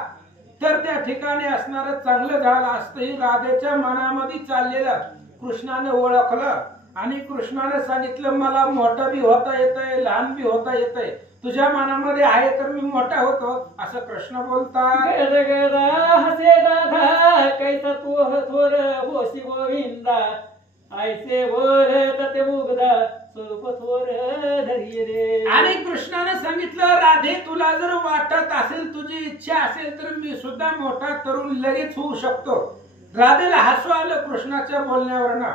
तर त्या ठिकाणी असणारं चांगलं झालं असतं. ही राधेच्या मनामध्ये चाललेलं कृष्णाने ओळखलं आणि कृष्णाने सांगितलं, मला मोठा बी होता येतंय, लहान बी होता येतंय, तुझ्या मनामध्ये आहे तर मी मोठा होतो असं कृष्ण बोलतात. हसे राधा कैसा तू थोर होशी गोविंदा ऐसे बोलत ते मुग्धा स्वरूप थोर धैर्य रे. आणि कृष्णाने सांगितलं, राधे तुला जर वाटत असेल, तुझी इच्छा असेल तर मी सुद्धा मोठा तरुण लगेच होऊ शकतो. राधेला हसू आलं कृष्णाच्या बोलण्यावरनं.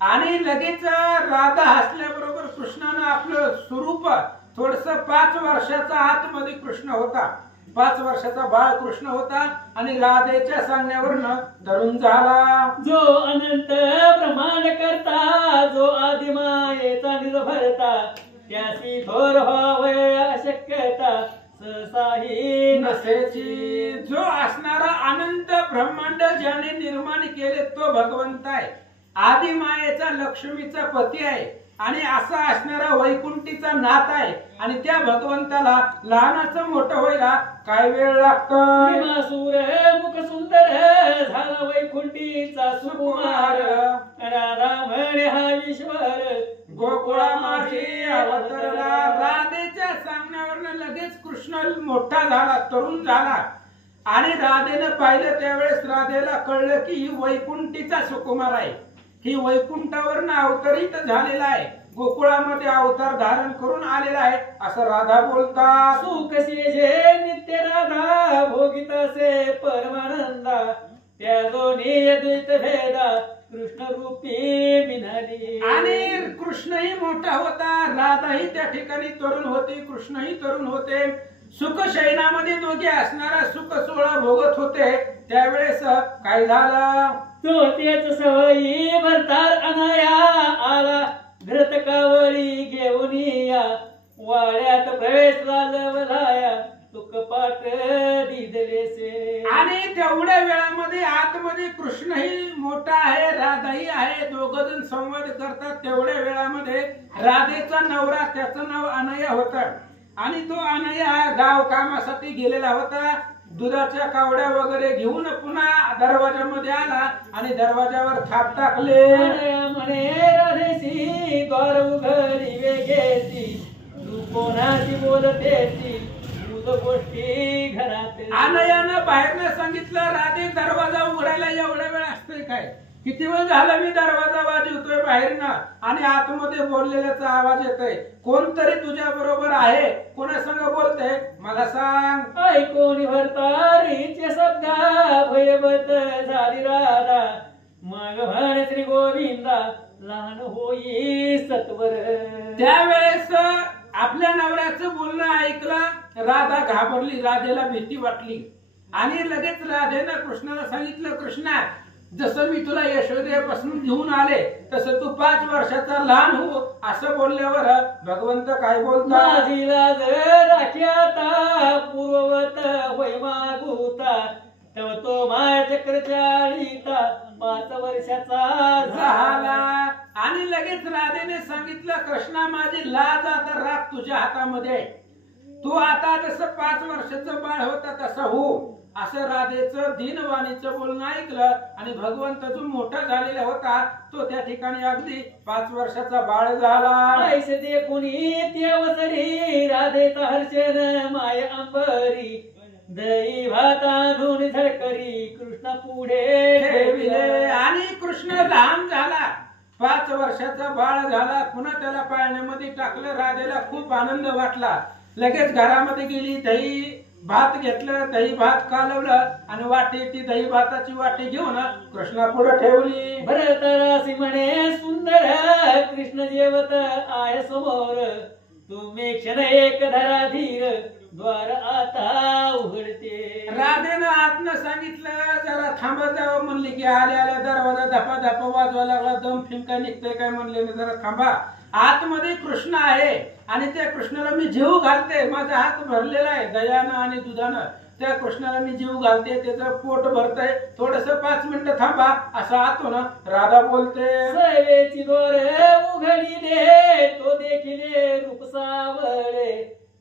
आणि लगेच राधा हसल्याबरोबर कृष्णानं आपलं स्वरूप थोडस 5 वर्षाचा आतमध्ये कृष्ण होता, 5 वर्षाचा बाळ कृष्ण होता आणि राधेच्या सांगण्यावरनं धरून झाला. जो अनंत ब्रह्मांड करता जो आदिमायेचा निज भरता त्यासी थोर व्हावे अशक्यता सहसाही नसेची. जो असणारा अनंत ब्रह्मांड ज्याने निर्माण केले तो भगवंत आहे, आदिमायेचा लक्ष्मीचा पती आहे आणि असा असणारा वैकुंठीचा नाथ आहे. आणि त्या भगवंताला लहानाचं मोठं व्हायला काय वेळ लागतो. मुख सुंदर झाला वैकुंठीचा सुकुमार राधा म्हणे हा ईश्वर गोकुळा माझी अवतरला. राधेच्या सांगण्यावरनं लगेच कृष्ण मोठा झाला, तरुण झाला. आणि राधेनं पाहिलं त्यावेळेस राधेला कळलं की ही वैकुंठीचा सुकुमार आहे, ही वैकुंठावरनं अवतरित झालेला आहे, गोकुळामध्ये अवतार धारण करून आलेला आहे असं राधा बोलतात. सुख जे नित्य राधा भोगित असे परमानंदा त्या दोन्ही द्वैत भेदा कृष्ण रूपी मिनाली. आणि कृष्णही मोठा होता, राधाही त्या ठिकाणी तरुण होती, कृष्णही तरुण होते. सुख शयनामध्ये दोघे असणारा सुख सोहळा भोगत होते. त्यावेळेस काय झालं, तो तेच सवयी भरतार अनाया आला धृत कावळी घेऊन या वाड्यात प्रवेश झाला तू कपाट दिदलेसे. आणि तेवढ्या वेळामध्ये आतमध्ये कृष्णही मोठा राधाही आहे, दोघं जण संवाद करतात. तेवढ्या वेळामध्ये राधेचा नवरा, त्याचं नाव अनया होतं, आणि तो अनया गाव कामासाठी गेलेला होता. दुधाच्या कावड्या वगैरे घेऊन पुन्हा दरवाजामध्ये आला आणि दरवाजावर थाप टाकले. म्हणे राधेशी द्वार उघडी वेगेची, तू कोणाशी बोलतेची, तुझ गोष्टी घरात. अनयानं बाहेरनं सांगितलं, राधे दरवाजा उघडायला एवढा वेळ असतोय काय? किती वेळ झाला मी दरवाजा वाजवतोय बाहेरनं आणि आतमध्ये बोललेल्याचा आवाज येतोय. कोणतरी तुझ्या बरोबर आहे, कोणा संग बोलते मला सांग. ऐकून भरतारीचे शब्द भयभत झाली राधा, मग म्हणे श्री गोविंदा लहान होई सत्वर. त्यावेळेस आपल्या नवऱ्याचं बोलणं ऐकलं, राधा घाबरली, राधेला भीती वाटली आणि लगेच राधेनं कृष्णाला सांगितलं, कृष्णा जसं मी तुला यशोदेपासून घेऊन आले तसं तू 5 वर्षाचा लहान हो, असं बोलल्यावर भगवंत काय बोलतात, माझी लाज राख्याता पूर्ववत होय मागुता, तव तो माय चक्र चाळीता 5 वर्षाचा झाला. आणि लगेच राधेने सांगितलं, कृष्णा माझी लाज आता राख तुझ्या हातामध्ये, तू आता जसं 5 वर्षाचं बाळ होता तसं हो, असं राधेचं दीनवाणीचं बोलणं ऐकलं आणि भगवंत जो मोठा झालेला होता तो त्या ठिकाणी अगदी 5 वर्षाचा बाळ झाला. ऐसे ते कुणी तेवसरी राधेचा हर्षण माय अंबरी, दही भात आणून झळकरी कृष्ण पुढे ठेविले. आणि कृष्ण लहान झाला, 5 वर्षाचा बाळ झाला, पुन्हा त्याला पाळण्यामध्ये टाकलं. राधेला खूप आनंद वाटला. लगेच घरामध्ये गेली, दही भात घेतलं, दही भात कालवलं आणि वाटी, ती दही भाताची वाटी घेऊन कृष्णा पुढे ठेवली. भरतरासी म्हणे सुंदर कृष्ण जेवत आय समोर, तुम्ही क्षण एक धरा धीर द्वार आता उघडते. राधेनं आतनं सांगितलं, जरा थांबत जावं म्हणली की आल्या आल्या दरवाजा धपा धपा वाजवा लागला, दम फिमका निघतोय काय म्हणले, जरा थांबा. आतमध्ये कृष्ण आहे आणि त्या कृष्णाला मी जीव घालते, माझा हात भरलेला आहे दयानं आणि दुधानं, त्या कृष्णाला मी जीव घालते, त्याचं पोट भरतय, थोडस 5 मिनिटं थांबा, असं आतून राधा बोलते. सैवेची दोरे उघडीले, तो देखिले रूप सावळे,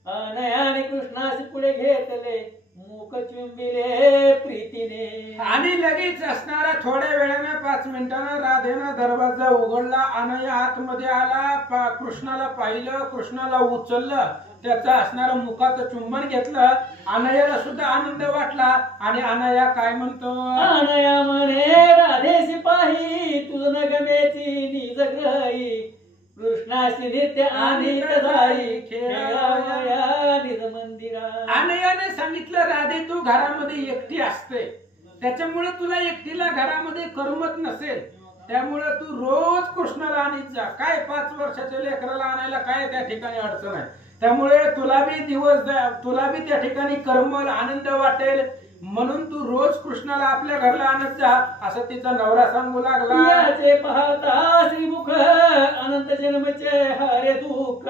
अनयाने कृष्णाशी पुढे घेतले, मुख चुंबिले प्रीतीने. आणि लगेच असणारा थोड्या वेळानं 5 मिनिटानं राधेनं दरवाजा उघडला, अनया आतमध्ये आला, कृष्णाला पाहिलं, कृष्णाला उचललं, त्याचं असणारं मुखाचं चुंबन घेतलं. अनयाला सुद्धा आनंद वाटला आणि अनया काय म्हणतो, अनया म्हणे राधेशी पाही तुझ नगमेची निज ग्रही, कृष्णाशी नित्य आनंद झाली खेळावया निज मंदिरा. अनयाने सांगितलं, राधे तू घरामध्ये एकटी असते, त्याच्यामुळे तुला एकटीला घरामध्ये करमत नसेल, त्यामुळे तू रोज कृष्णाला आणीत जा. काय 5 वर्षाच्या लेकराला आणायला काय त्या ठिकाणी अडचण आहे, त्यामुळे तुला बी त्या ठिकाणी करमल, आनंद वाटेल, म्हणून तू रोज कृष्णाला आपल्या घरला आणत जा, असं तिचा नवरा सांगू लागला. याचे पाहता श्रीमुख अनंत जन्मचे हरे दुःख,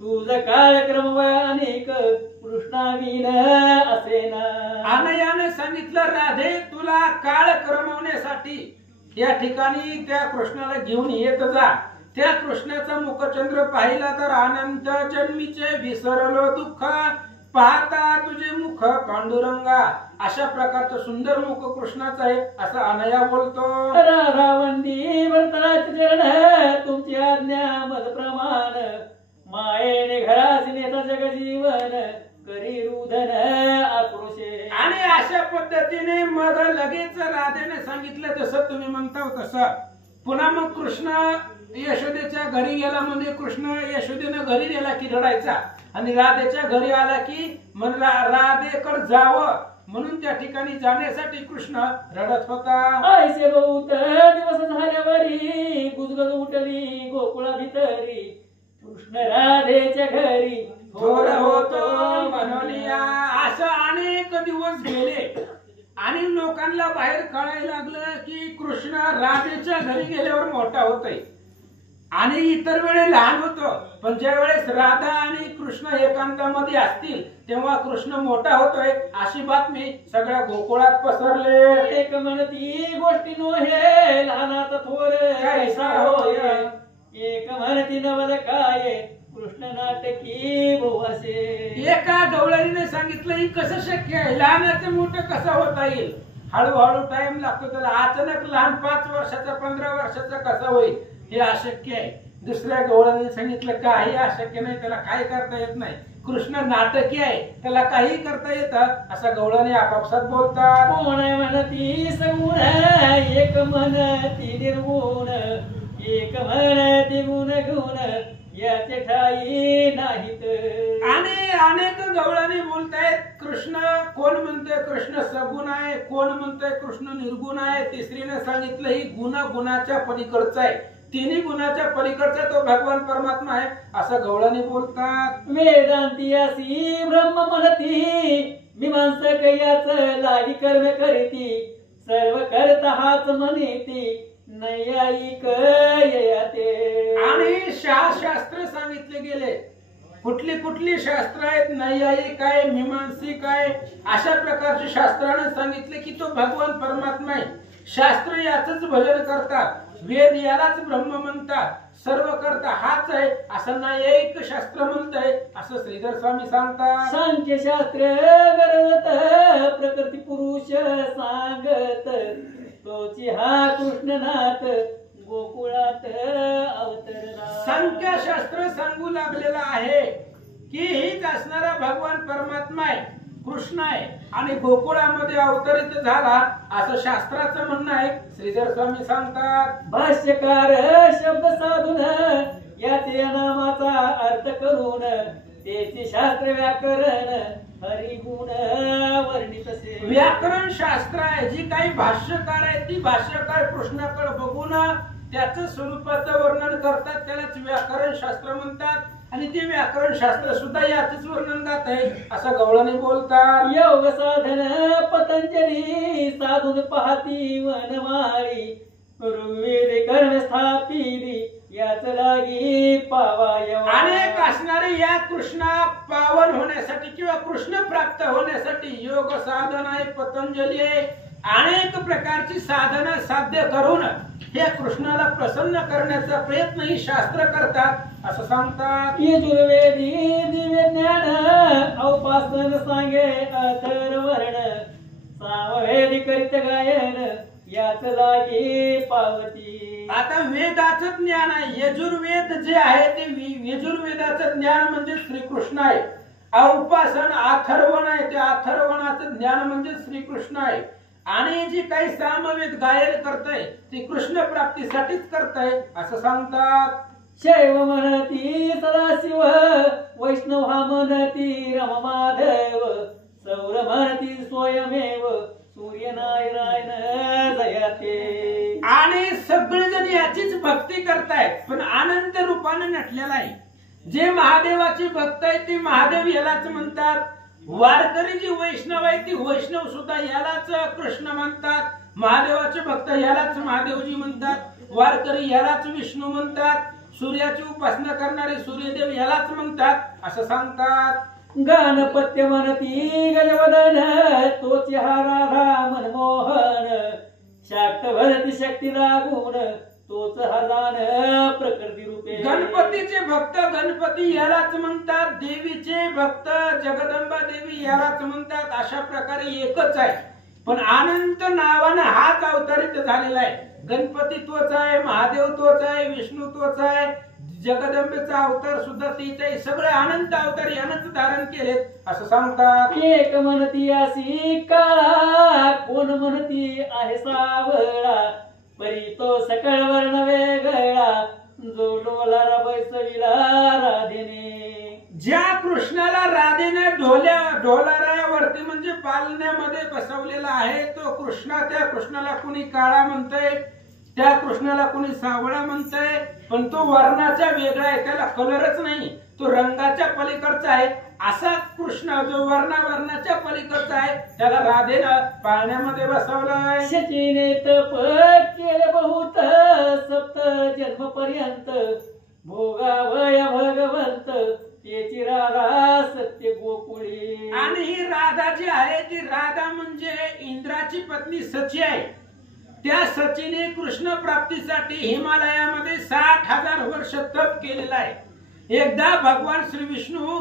तुझ कार्यक्रम अनेक कृष्णाविन असेना. अनयाने सांगितलं, राधे तुला काळ क्रमवण्यासाठी या ठिकाणी त्या कृष्णाला घेऊन येत जा. त्या कृष्णाचा मुखचंद्र पाहिला तर अनंत जन्मीचे विसरलो दुःख, पाहता तुझे मुख पांडुरंगा. अशा प्रकारचं सुंदर मुख कृष्णाचं आहे, असं अनया बोलतो. राधावंदी वर्तनाचे चरण तुमची आज्ञा मद प्रमाण, मायेने घरास नेता जग जीवन करी रुदन आक्रोशे. आणि अशा पद्धतीने मग लगेच राधेने सांगितलं जसं तुम्ही म्हणता तसं. पुन्हा मग कृष्ण यशोदेच्या घरी गेला, म्हणजे कृष्ण यशोदेनं घरी नेला की रडायचा, आणि राधेच्या घरी आला की म्हणला राधेकडे जावं, म्हणून त्या ठिकाणी जाण्यासाठी कृष्ण रडत होता. ऐसे बहुत दिवस झाल्यावरी गुजगज उठली गोकुळा भितरी, कृष्ण राधेच्या घरी थोर होतो मनोलिया. असं अनेक दिवस गेले आणि लोकांना बाहेर कळायला लागलं की कृष्ण राधेच्या घरी गेल्यावर मोठा होतोय. आणि इतर वेळी लहान होतो, पण ज्या वेळेस राधा आणि कृष्ण एकांतामध्ये असतील तेव्हा कृष्ण मोठा होतोय अशी बातमी सगळ्या गोकुळात पसरले. एक म्हणती गोष्टी नो हे लहानाचा थोर कैसा होय, एक म्हणती नवल काय कृष्ण नाटकी भोवासे. एका गवळणीने सांगितलं ही कसं शक्य आहे, लहानाचं मोठं कसं होता येईल, हळूहळू टाइम लागतो त्याला, अचानक लहान 5 वर्षाचा 15 वर्षाचा कसं होईल, हे अशक्य आहे. दुसऱ्या गवळणीने सांगितलं काही अशक्य नाही, त्याला काही करता येत नाही, कृष्ण नाटकी आहे, त्याला काही करता येतं, असं गवळणी आपापसात बोलतात. कोण म्हणती सगुण एक म्हणती निर्गुण, एक म्हणती गुण गुण याचे ठाई नाहीत. आणि अनेक गवळणी बोलतायत कृष्ण, कोण म्हणतोय कृष्ण सगुण आहे, कोण म्हणतोय कृष्ण निर्गुण आहे, तिसरीने सांगितलं ही गुणाच्या पलीकडचा आहे, तिन्ही गुणाच्या पलीकडचा तो भगवान परमात्मा आहे असं गवळणी बोलतात. वेदांती असी ब्रह्म म्हणती मीमांसक याच लागी कर्म करीती, सर्व करता हाच म्हणती नैयायिक ययाते. आणि शास्त्र सांगितले गेले, कुठली कुठली शास्त्र आहेत, नैयायिक आहे, मीमांसिक आहे, अशा प्रकारचे शास्त्राने सांगितले की तो भगवान परमात्मा आहे. शास्त्र याचंच भजन करतात, वेद यालाच ब्रह्म म्हणतात, सर्व करता हाच आहे असं नैयायिक शास्त्र म्हणतंय असं श्रीधर स्वामी सांगतात. सांख्य शास्त्र गरजत प्रकृती पुरुष सांगत, तोची हा कृष्णनाथ गोकुळात अवतरला. संख्याशास्त्र सांगू लागलेलं आहे की हीच असणारा भगवान परमात्मा आहे, कृष्ण आहे आणि गोकुळामध्ये अवतरित झाला असं शास्त्राचं म्हणणं आहे. श्रीधर स्वामी सांगतात. भाष्यकार शब्द साधून याचे नामाचा अर्थ करून, त्याचे शास्त्र व्याकरण हरिगुण वर्णितसे. व्याकरण शास्त्र आहे, जी काही भाष्यकार आहे ती भाष्यकार कृष्णाकडे बघून त्याचं स्वरूपाचं वर्णन करतात, त्यालाच व्याकरण शास्त्र म्हणतात. आणि ते व्याकरण शास्त्र सुद्धा याचंच वर्णन गात आहे असं गवळणी बोलतात. योग साधन पतंजली साधून पाहती वनमाळी, ऋग्वेद कर्म स्थापिली याच लागी पावायवा. अनेक असणारे या कृष्णा पावन होण्यासाठी किंवा कृष्ण प्राप्त होण्यासाठी योग साधन आहे, पतंजली आहे, अनेक प्रकारची साधना साध्य करून हे कृष्णाला प्रसन्न करण्याचा प्रयत्न ही शास्त्र करतात असं सांगतात. यजुर्वेदी दिव्य ज्ञान औपासन सांगे अथर्वर्ण, सामवेदी करीत गायन याच लागी पावती. आता वेदाचं ज्ञान आहे, यजुर्वेद जे आहे ते यजुर्वेदाचं ज्ञान म्हणजे श्रीकृष्ण आहे. औपासन अथर्वण आहे, ते अथर्वणाचं ज्ञान म्हणजे श्रीकृष्ण आहे. आणि जी काही सामवेद गायन करताय ते कृष्ण प्राप्तीसाठीच करताय असं सांगतात. शैव म्हणती सदाशिव, वैष्णव हा म्हणती रममाधव, सौर म्हणती स्वयमेव सूर्यनारायण जयाते. आणि सगळेजण याचीच भक्ती करतायत, पण अनंत रूपाने नटलेला आहे. जे महादेवाची भक्त आहे ते महादेव यालाच म्हणतात. वारकरी जी वैष्णव आहे ती वैष्णव सुद्धा यालाच कृष्ण म्हणतात. महादेवाचे भक्त यालाच महादेवजी म्हणतात, वारकरी यालाच विष्णू म्हणतात, सूर्याची उपासना करणारे सूर्यदेव यालाच म्हणतात असं सांगतात. गणपत्य म्हणती गजवदन, तोची हा राधा मनमोहन, शाक्त भरती शक्ती लागून तोच हजान प्रकृती रूपे. गणपतीचे भक्त गणपती यालाच म्हणतात, देवीचे भक्त जगदंबा देवी यालाच म्हणतात. अशा प्रकारे एकच आहे, पण अनंत नावानं हाच अवतरित झालेला आहे. गणपती तोच आहे, महादेव तोच आहे, विष्णू तोच आहे, जगदंबेचा अवतार सुद्धा तीच आहे. सगळे अनंत अवतार यानंच धारण केलेत असं सांगतात. एक म्हणती अशी काळा, कोण म्हणती आहे सावळा, परी तो सकळ वर्ण वेगळा, जो डोलारा बैसविला राधेने. ज्या कृष्णाला राधेने ढोलाऱ्यावरती म्हणजे पालण्यामध्ये बसवलेला आहे तो कृष्णा, त्या कृष्णाला कुणी काळा म्हणतंय, त्या कृष्णाला कोणी सावळा म्हणतंय, पण तो वर्णाचा वेगळा आहे, त्याला कलरच नाही, तो रंगाच्या पलीकडचा आहे. असा कृष्ण जो वर्णाच्या पलीकडचा आहे, त्याला राधेला पाळण्यामध्ये बसवलंय. शचीने तप केले बहुत सप्त जन्म पर्यंत, भोगावया भगवंत त्याची राधा सत्य गोकुळी. आणि ही राधा जी आहे ती राधा म्हणजे इंद्राची पत्नी सची आहे. त्या सचीने कृष्ण प्राप्तीसाठी हिमालयामध्ये 60,000 वर्ष तप केलेलं आहे. एकदा भगवान श्री विष्णू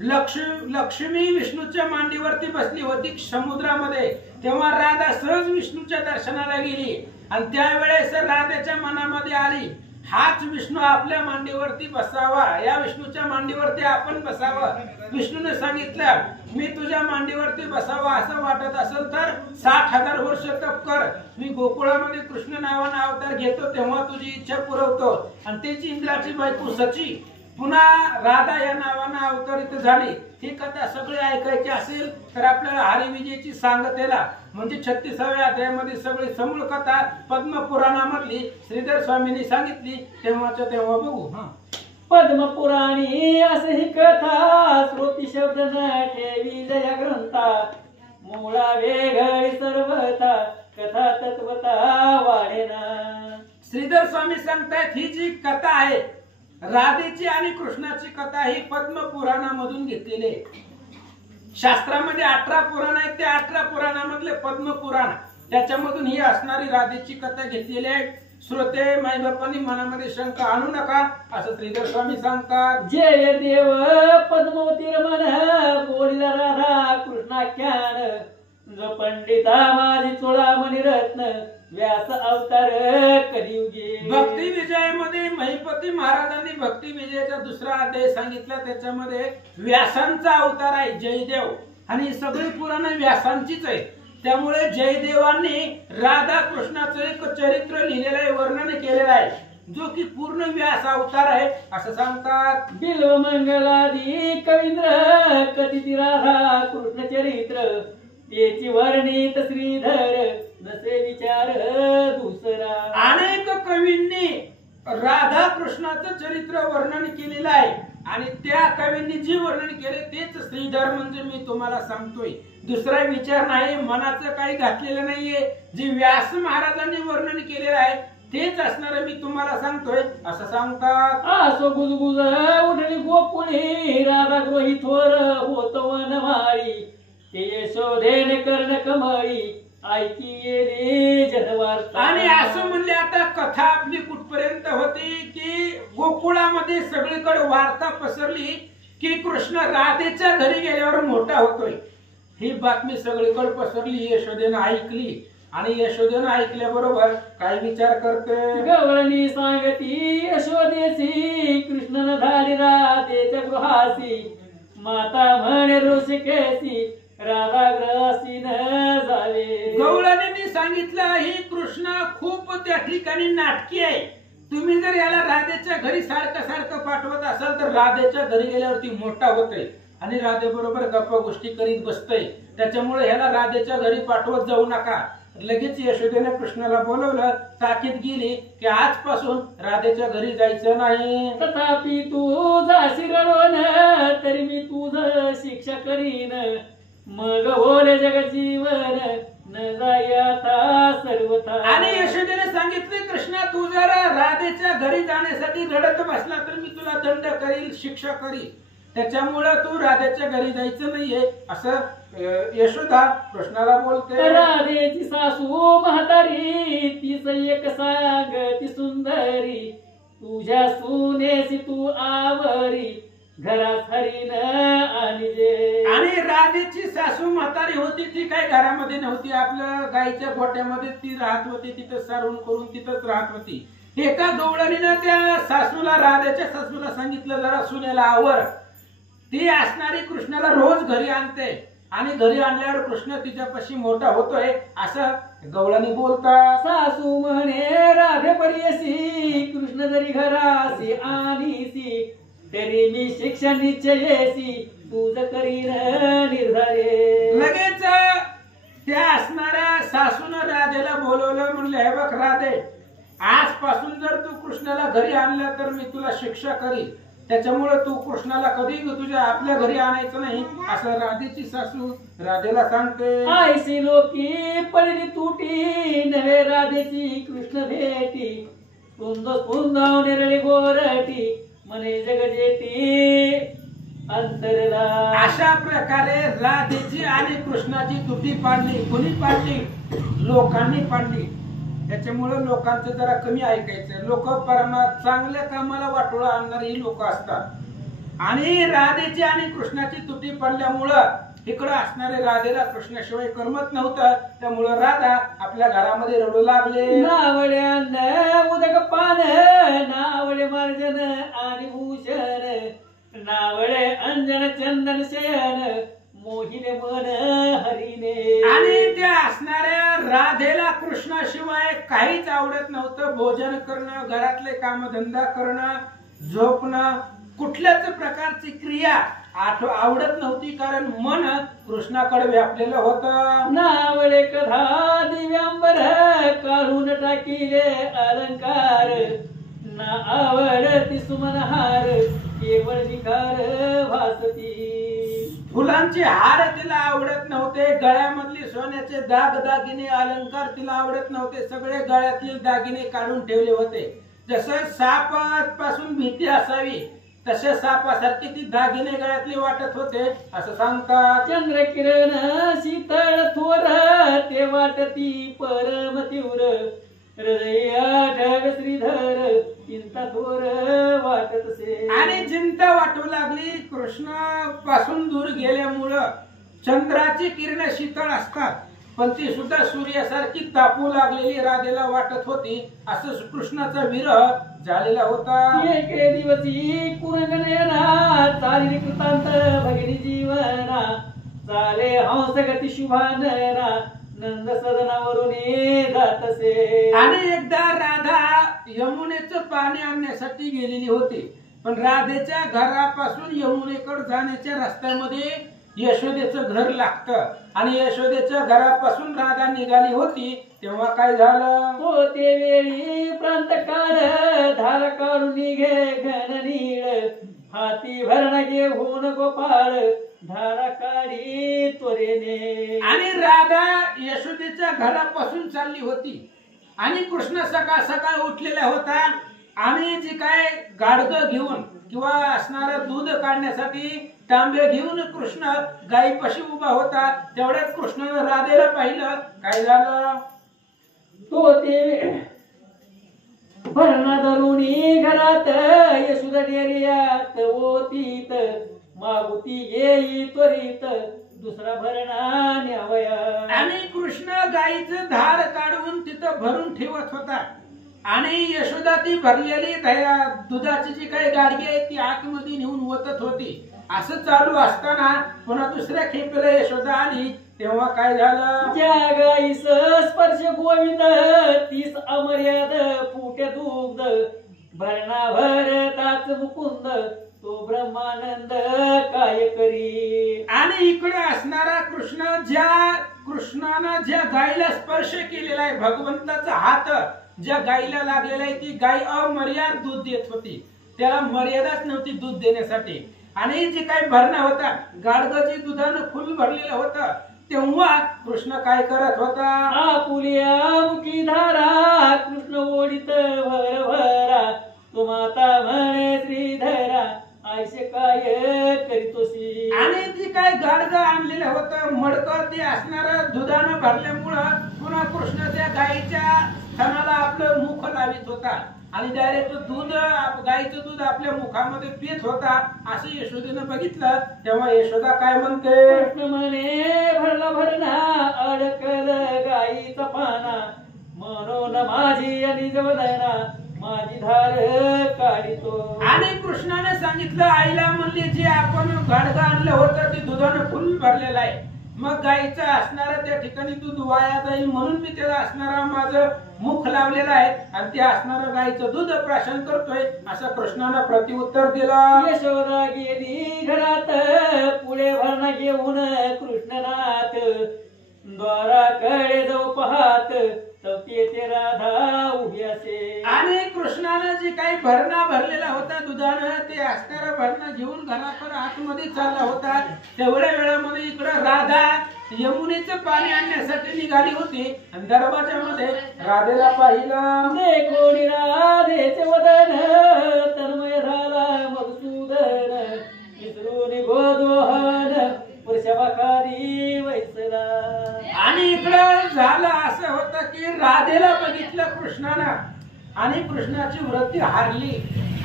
लक्ष्मी विष्णूच्या मांडीवरती बसली होती समुद्रामध्ये, तेव्हा राधा सहज विष्णूच्या दर्शनाला गेली आणि त्यावेळेस राधेच्या मनामध्ये आली, हाच विष्णू आपल्या मांडीवरती बसावा, या विष्णूच्या मांडीवरती आपण बसावं. विष्णूने सांगितलं, मी तुझ्या मांडीवरती बसावा असं वाटत असेल तर 60,000 वर्ष तप कर, मी गोकुळामध्ये कृष्ण नावाने अवतार घेतो, तेव्हा तुझी इच्छा पुरवतो. आणि त्याची इंद्राची बायको सची पुन्हा राधा या नावाने अवतरित झाली. ही कथा सगळी ऐकायची असेल तर आपल्याला हरिविजयची सांगतेला म्हणजे 36व्या अध्यायामध्ये सगळी समूळ कथा पद्मपुराणामधली श्रीधर स्वामींनी सांगितली, तेव्हाच्या तेव्हा बघू. पद्मपुराणी असे ही कथा श्रोती शब्द न ठेवी जया ग्रंथा, मुळा वेगळी सर्वथा कथा तत्वता वाढेना. श्रीधर स्वामी सांगतायत ही जी कथा आहे राधेची आणि कृष्णाची कथा ही पद्म पुराणामधून घेतलेली आहे. शास्त्रामध्ये 18 पुराण आहेत, त्या 18 पुराणामधले पद्म पुराण त्याच्यामधून ही असणारी राधेची कथा घेतलेली आहे. श्रोते माई बापांनी मनामध्ये शंका आणू नका असं श्रीधर स्वामी सांगतात. जय देव पद्मवती रमण बोलिला राधा कृष्णाख्यान, जो पंडिता माझी चोळामणी रत्न व्यास अवतार कलियुगी. भक्ती विजयामध्ये महिपती महाराजांनी भक्ती विजयाचा दुसरा अध्याय सांगितला, त्याच्यामध्ये व्यासांचा अवतार आहे जयदेव, आणि सगळी पुराण व्यासांचीच आहे. त्यामुळे जयदेवांनी राधा कृष्णाचं एक चरित्र लिहिलेलं आहे, वर्णन केलेलं आहे, जो की पूर्ण व्यास अवतार आहे असं सांगतात. बिल्व मंगलादी कवींद्र कथित राधा कृष्ण चरित्र, त्याची वर्णित श्रीधर नसे विचार दुसरा. अनेक कवींनी राधा कृष्णाचं चरित्र वर्णन केलेलं आहे आणि त्या कवींनी जे वर्णन केले तेच श्रीधर म्हणजे मी तुम्हाला सांगतोय, दुसरा विचार नाही, मनाचं काही घातलेलं नाहीये. जे व्यास महाराजांनी वर्णन केलेलं आहे तेच असणार मी तुम्हाला सांगतोय असं सांगतात. असो गुजगुज उठली गोकुळी, राधा गृही थोर होत वनमाळी, ते शोधेन कर्ण कमळी ऐकी येली जनवार्ता. आणि असं म्हणले आता कथा आपली कुठपर्यंत होती की गोकुळामध्ये सगळीकडे वार्ता पसरली की कृष्ण राधेच्या घरी गेल्यावर मोठा होतोय. ही बातमी सगळीकडे पसरली, यशोदेनं ऐकली आणि यशोदेनं ऐकल्याबरोबर काय विचार करते. गवळणी सांगती यशोदेसी, कृष्णन धाडी राधेच्या गृहासी, माता म्हणे ऋषिकेसी राधा ग्रहासी न जावे. गवळणींनी सांगितलं ही कृष्ण खूप त्या ठिकाणी नाटकी आहे, तुम्ही जर याला राधेच्या घरी सारखं सारखं पाठवत असाल तर राधेच्या घरी गेल्यावरती मोठा होतोय आणि राधे बरोबर गप्पा गोष्टी करीत बसतोय, त्याच्यामुळे ह्याला राधेच्या घरी पाठवत जाऊ नका. लगेच यशोदेने कृष्णाला बोलवलं, ताकीद गेली की आजपासून राधेच्या घरी जायचं नाही. तथापि तू जाशी रडवण तरी मी तुझ शिक्षा करीन, मग बोले जग जीवन न जाई आता सर्वथा. आणि यशोदेने सांगितले कृष्णा तू जर राधेच्या घरी जाण्यासाठी रडत बसला तर मी तुला दंड करील, शिक्षा करील, त्याच्यामुळे तू राधेच्या घरी जायचं नाहीये असं यशोदा कृष्णाला बोलते. राधेची सासू म्हातारी तीच एक सांग ती सुंदरी, तुझ्या सुनेसी तू आवरी घरात हरीन आणि जे. आणि राधेची सासू म्हातारी होती ती काही घरामध्ये नव्हती, आपल्या गाईच्या गोट्यामध्ये ती राहत होती, तिथं सारून करून तिथंच राहत होती. एका गवळणीनं त्या सासूला राधेच्या सासूला सांगितलं जरा सुनेला आवर, ती असणारी कृष्णाला रोज घरी आणते आणि घरी आणल्यावर कृष्ण तिच्यापाशी मोठा होतोय असं गवळणी बोलतात. सासू म्हणे राधे परियसी, कृष्ण जरी घरासी आणीसी, तरी मी शिक्षा निश्चयेसी तुझ करीन निर्धारे. लगेच त्या असणाऱ्या सासून राधेला बोलवलं, म्हणलं हे बघ राधे आजपासून जर तू कृष्णाला घरी आणलं तर मी तुला शिक्षा करीन, त्याच्यामुळे तू कृष्णाला कधी तुझ्या आपल्या घरी आणायचं नाही, असं राधेची सासू राधेला सांगते. आईसी लोकी पडली तुटी नवे राधेची कृष्ण भेटी, कुंद कुंदाव निरळी गोरटी मने जगजेटी अंतरला. अशा प्रकारे राधेची आणि कृष्णाची तुटी पाडली. कोणी पाडली? लोकांनी पाडली. त्याच्यामुळे लोकांचं जरा कमी ऐकायचं. लोक चांगल्या कामाला वाटोळा आणणारी लोक असतात आणि राधेची आणि कृष्णाची तुटी पडल्यामुळं इकडं असणारे राधेला कृष्णाशिवाय करमत नव्हतं. त्यामुळं राधा आपल्या घरामध्ये रडू लागले. नावळे अन्न उदक पान, नावळे मार्जन आणि भूषण, नावळे अंजन चंदन शयन, मोहिने मन हरिने. आणि त्या असणाऱ्या राधेला कृष्णाशिवाय काहीच आवडत नव्हतं. भोजन करणं, घरातले कामधंदा करणं, झोपणं, कुठल्याच प्रकारची क्रिया आवडत नव्हती, कारण मन कृष्णाकडे व्यापलेलं होतं. नावळे कधा दिव्यांबर काढून टाकिले अलंकार, ना आवडती सुमनहार केवळ विकार भासती. फुलांचे हार तिला आवडत नव्हते, गळ्यामधले सोन्याचे दागिने अलंकार तिला आवडत नव्हते. सगळे गळ्यातील दागिने काढून ठेवले होते. जसं सापापासून भीती असावी तसे सापासारखे ती दागिने गळ्यातले वाटत होते, असं सांगतात. चंद्र किरण शीतळ थोर ते वाटती परम तीव्र, हृदया ढग श्रीधर चिंता थोर वाटतसे. आणि चिंता वाटू लागली. कृष्ण पासून दूर गेल्यामुळं चंद्राची किरण शीतळ असतात, पण ती सुद्धा सूर्यासारखी तापू लागलेली राधेला वाटत होती. असं कृष्णाचा विरह झालेला होता. एके दिवशी कुरंगनेना चाली कृतांत भगिनी जीवना, चाले हंस गती शुभानना नंद सदनावरून जातसे. आणि एकदा राधा यमुनेचं पाणी आणण्यासाठी गेलेली होती, पण राधेच्या घरापासून यमुनेकडे जाण्याच्या रस्त्यामध्ये यशोदेचं घर लागतं आणि यशोदेच्या घरापासून राधा निघाली होती. तेव्हा काय झालं? तो ते वेळी प्रांत काळ धार काढून निघे घन नीळ, हाती भरणा घेऊन गोपाळ धारा काढी त्वरेने. आणि राधा यशोदेच्या घरापासून चालली होती आणि कृष्ण सकाळ सकाळ उठलेला होता आणि जी काय गाडगं घेऊन किंवा असणारं दूध काढण्यासाठी तांबे घेऊन कृष्ण गायीपाशी उभा होता. तेवढ्यात कृष्णानं राधेला पाहिलं. काय झालं? तो ते भरणा धरुणी घरात यशोदा डेरियात ओतीत, मागुती येई त्वरित दुसरा भरणा न्यावया. आणि कृष्ण गायीचं धार काढून तिथं भरून ठेवत होता आणि यशोदा ती भरलेली दुधाची जी काही गाडगी आहे ती आतमध्ये नेऊन ओतत होती. असं चालू असताना पुन्हा दुसऱ्या खेपेला यशोदा आली. तेव्हा काय झालं? ज्या गाईस स्पर्श गोविंद तीस अमर्याद फुटे दुग्ध, भरणा भरताच मुकुंद तो ब्रह्मानंद काय करी. आणि इकडे असणारा कृष्णानं ज्या गायीला स्पर्श केलेला आहे, भगवंताचा हात ज्या गायीला लागलेला आहे, ती गाय अमर्याद दूध देत होती. त्याला मर्यादाच नव्हती दूध देण्यासाठी. आणि जे काही भरणा होता, गाडगं जे दुधानं फुल भरलेलं होतं, तेव्हा कृष्ण काय करत होता? आपुलिया मुखी धारा कृष्ण ओढीत भर भरा, तो माता म्हणे श्रीधरा आयसे काय करीतोसी. आणि जी काय गाडगं आणलेलं होतं मडकं, ते असणारं दुधानं भरल्यामुळं पुन्हा कृष्ण त्या गायीच्या स्तनाला आपलं मुख लावित होता आणि डायरेक्ट गायीचं दूध आपल्या मुखामध्ये पित होता. असं यशोदेनं बघितलं. तेव्हा यशोदा काय म्हणते? कृष्ण म्हणे भरला भरणा अडकल गायीचा पाना, म्हणून माझी आणि जवदना माझी धार काढितो. आणि कृष्णाने सांगितलं, आईला म्हणले जे आपण गाडगं आणलं होतं ते दुधानं फुल भरलेलं आहे, मग गायीचं असणारं त्या ठिकाणी दूध वाया जाईल म्हणून मी त्याला असणारा माझं मुख लावलेलं आहे आणि ते असणारं गायीचं दूध प्राशन करतोय, असं कृष्णानं प्रत्युत्तर दिलं. यशोदा गेली घरात पुढे भरणा घेऊन कृष्णनाथ, द्वाराकडे जाऊ पाहात चौथी येते राधा उभी असे. आणि कृष्णानं जे काही भरणा भरलेला होता दुधानं ते असणारा भरणा घेऊन घराकडे आतमध्ये चालला होता. तेवढ्या वेळामध्ये इकडं राधा यमुनेचं पाणी आणण्यासाठी निघाली होती आणि दरवाजामध्ये राधेला पाहिलं. ते कोणी राधेचे वदन तन्मय झाला मधुसूदन विसरून गोदोहन वृषभाखाली वैसला. आणि इकडं झालं असं होतं की राधेला बघितलं कृष्णानं आणि कृष्णाची वृत्ती हारली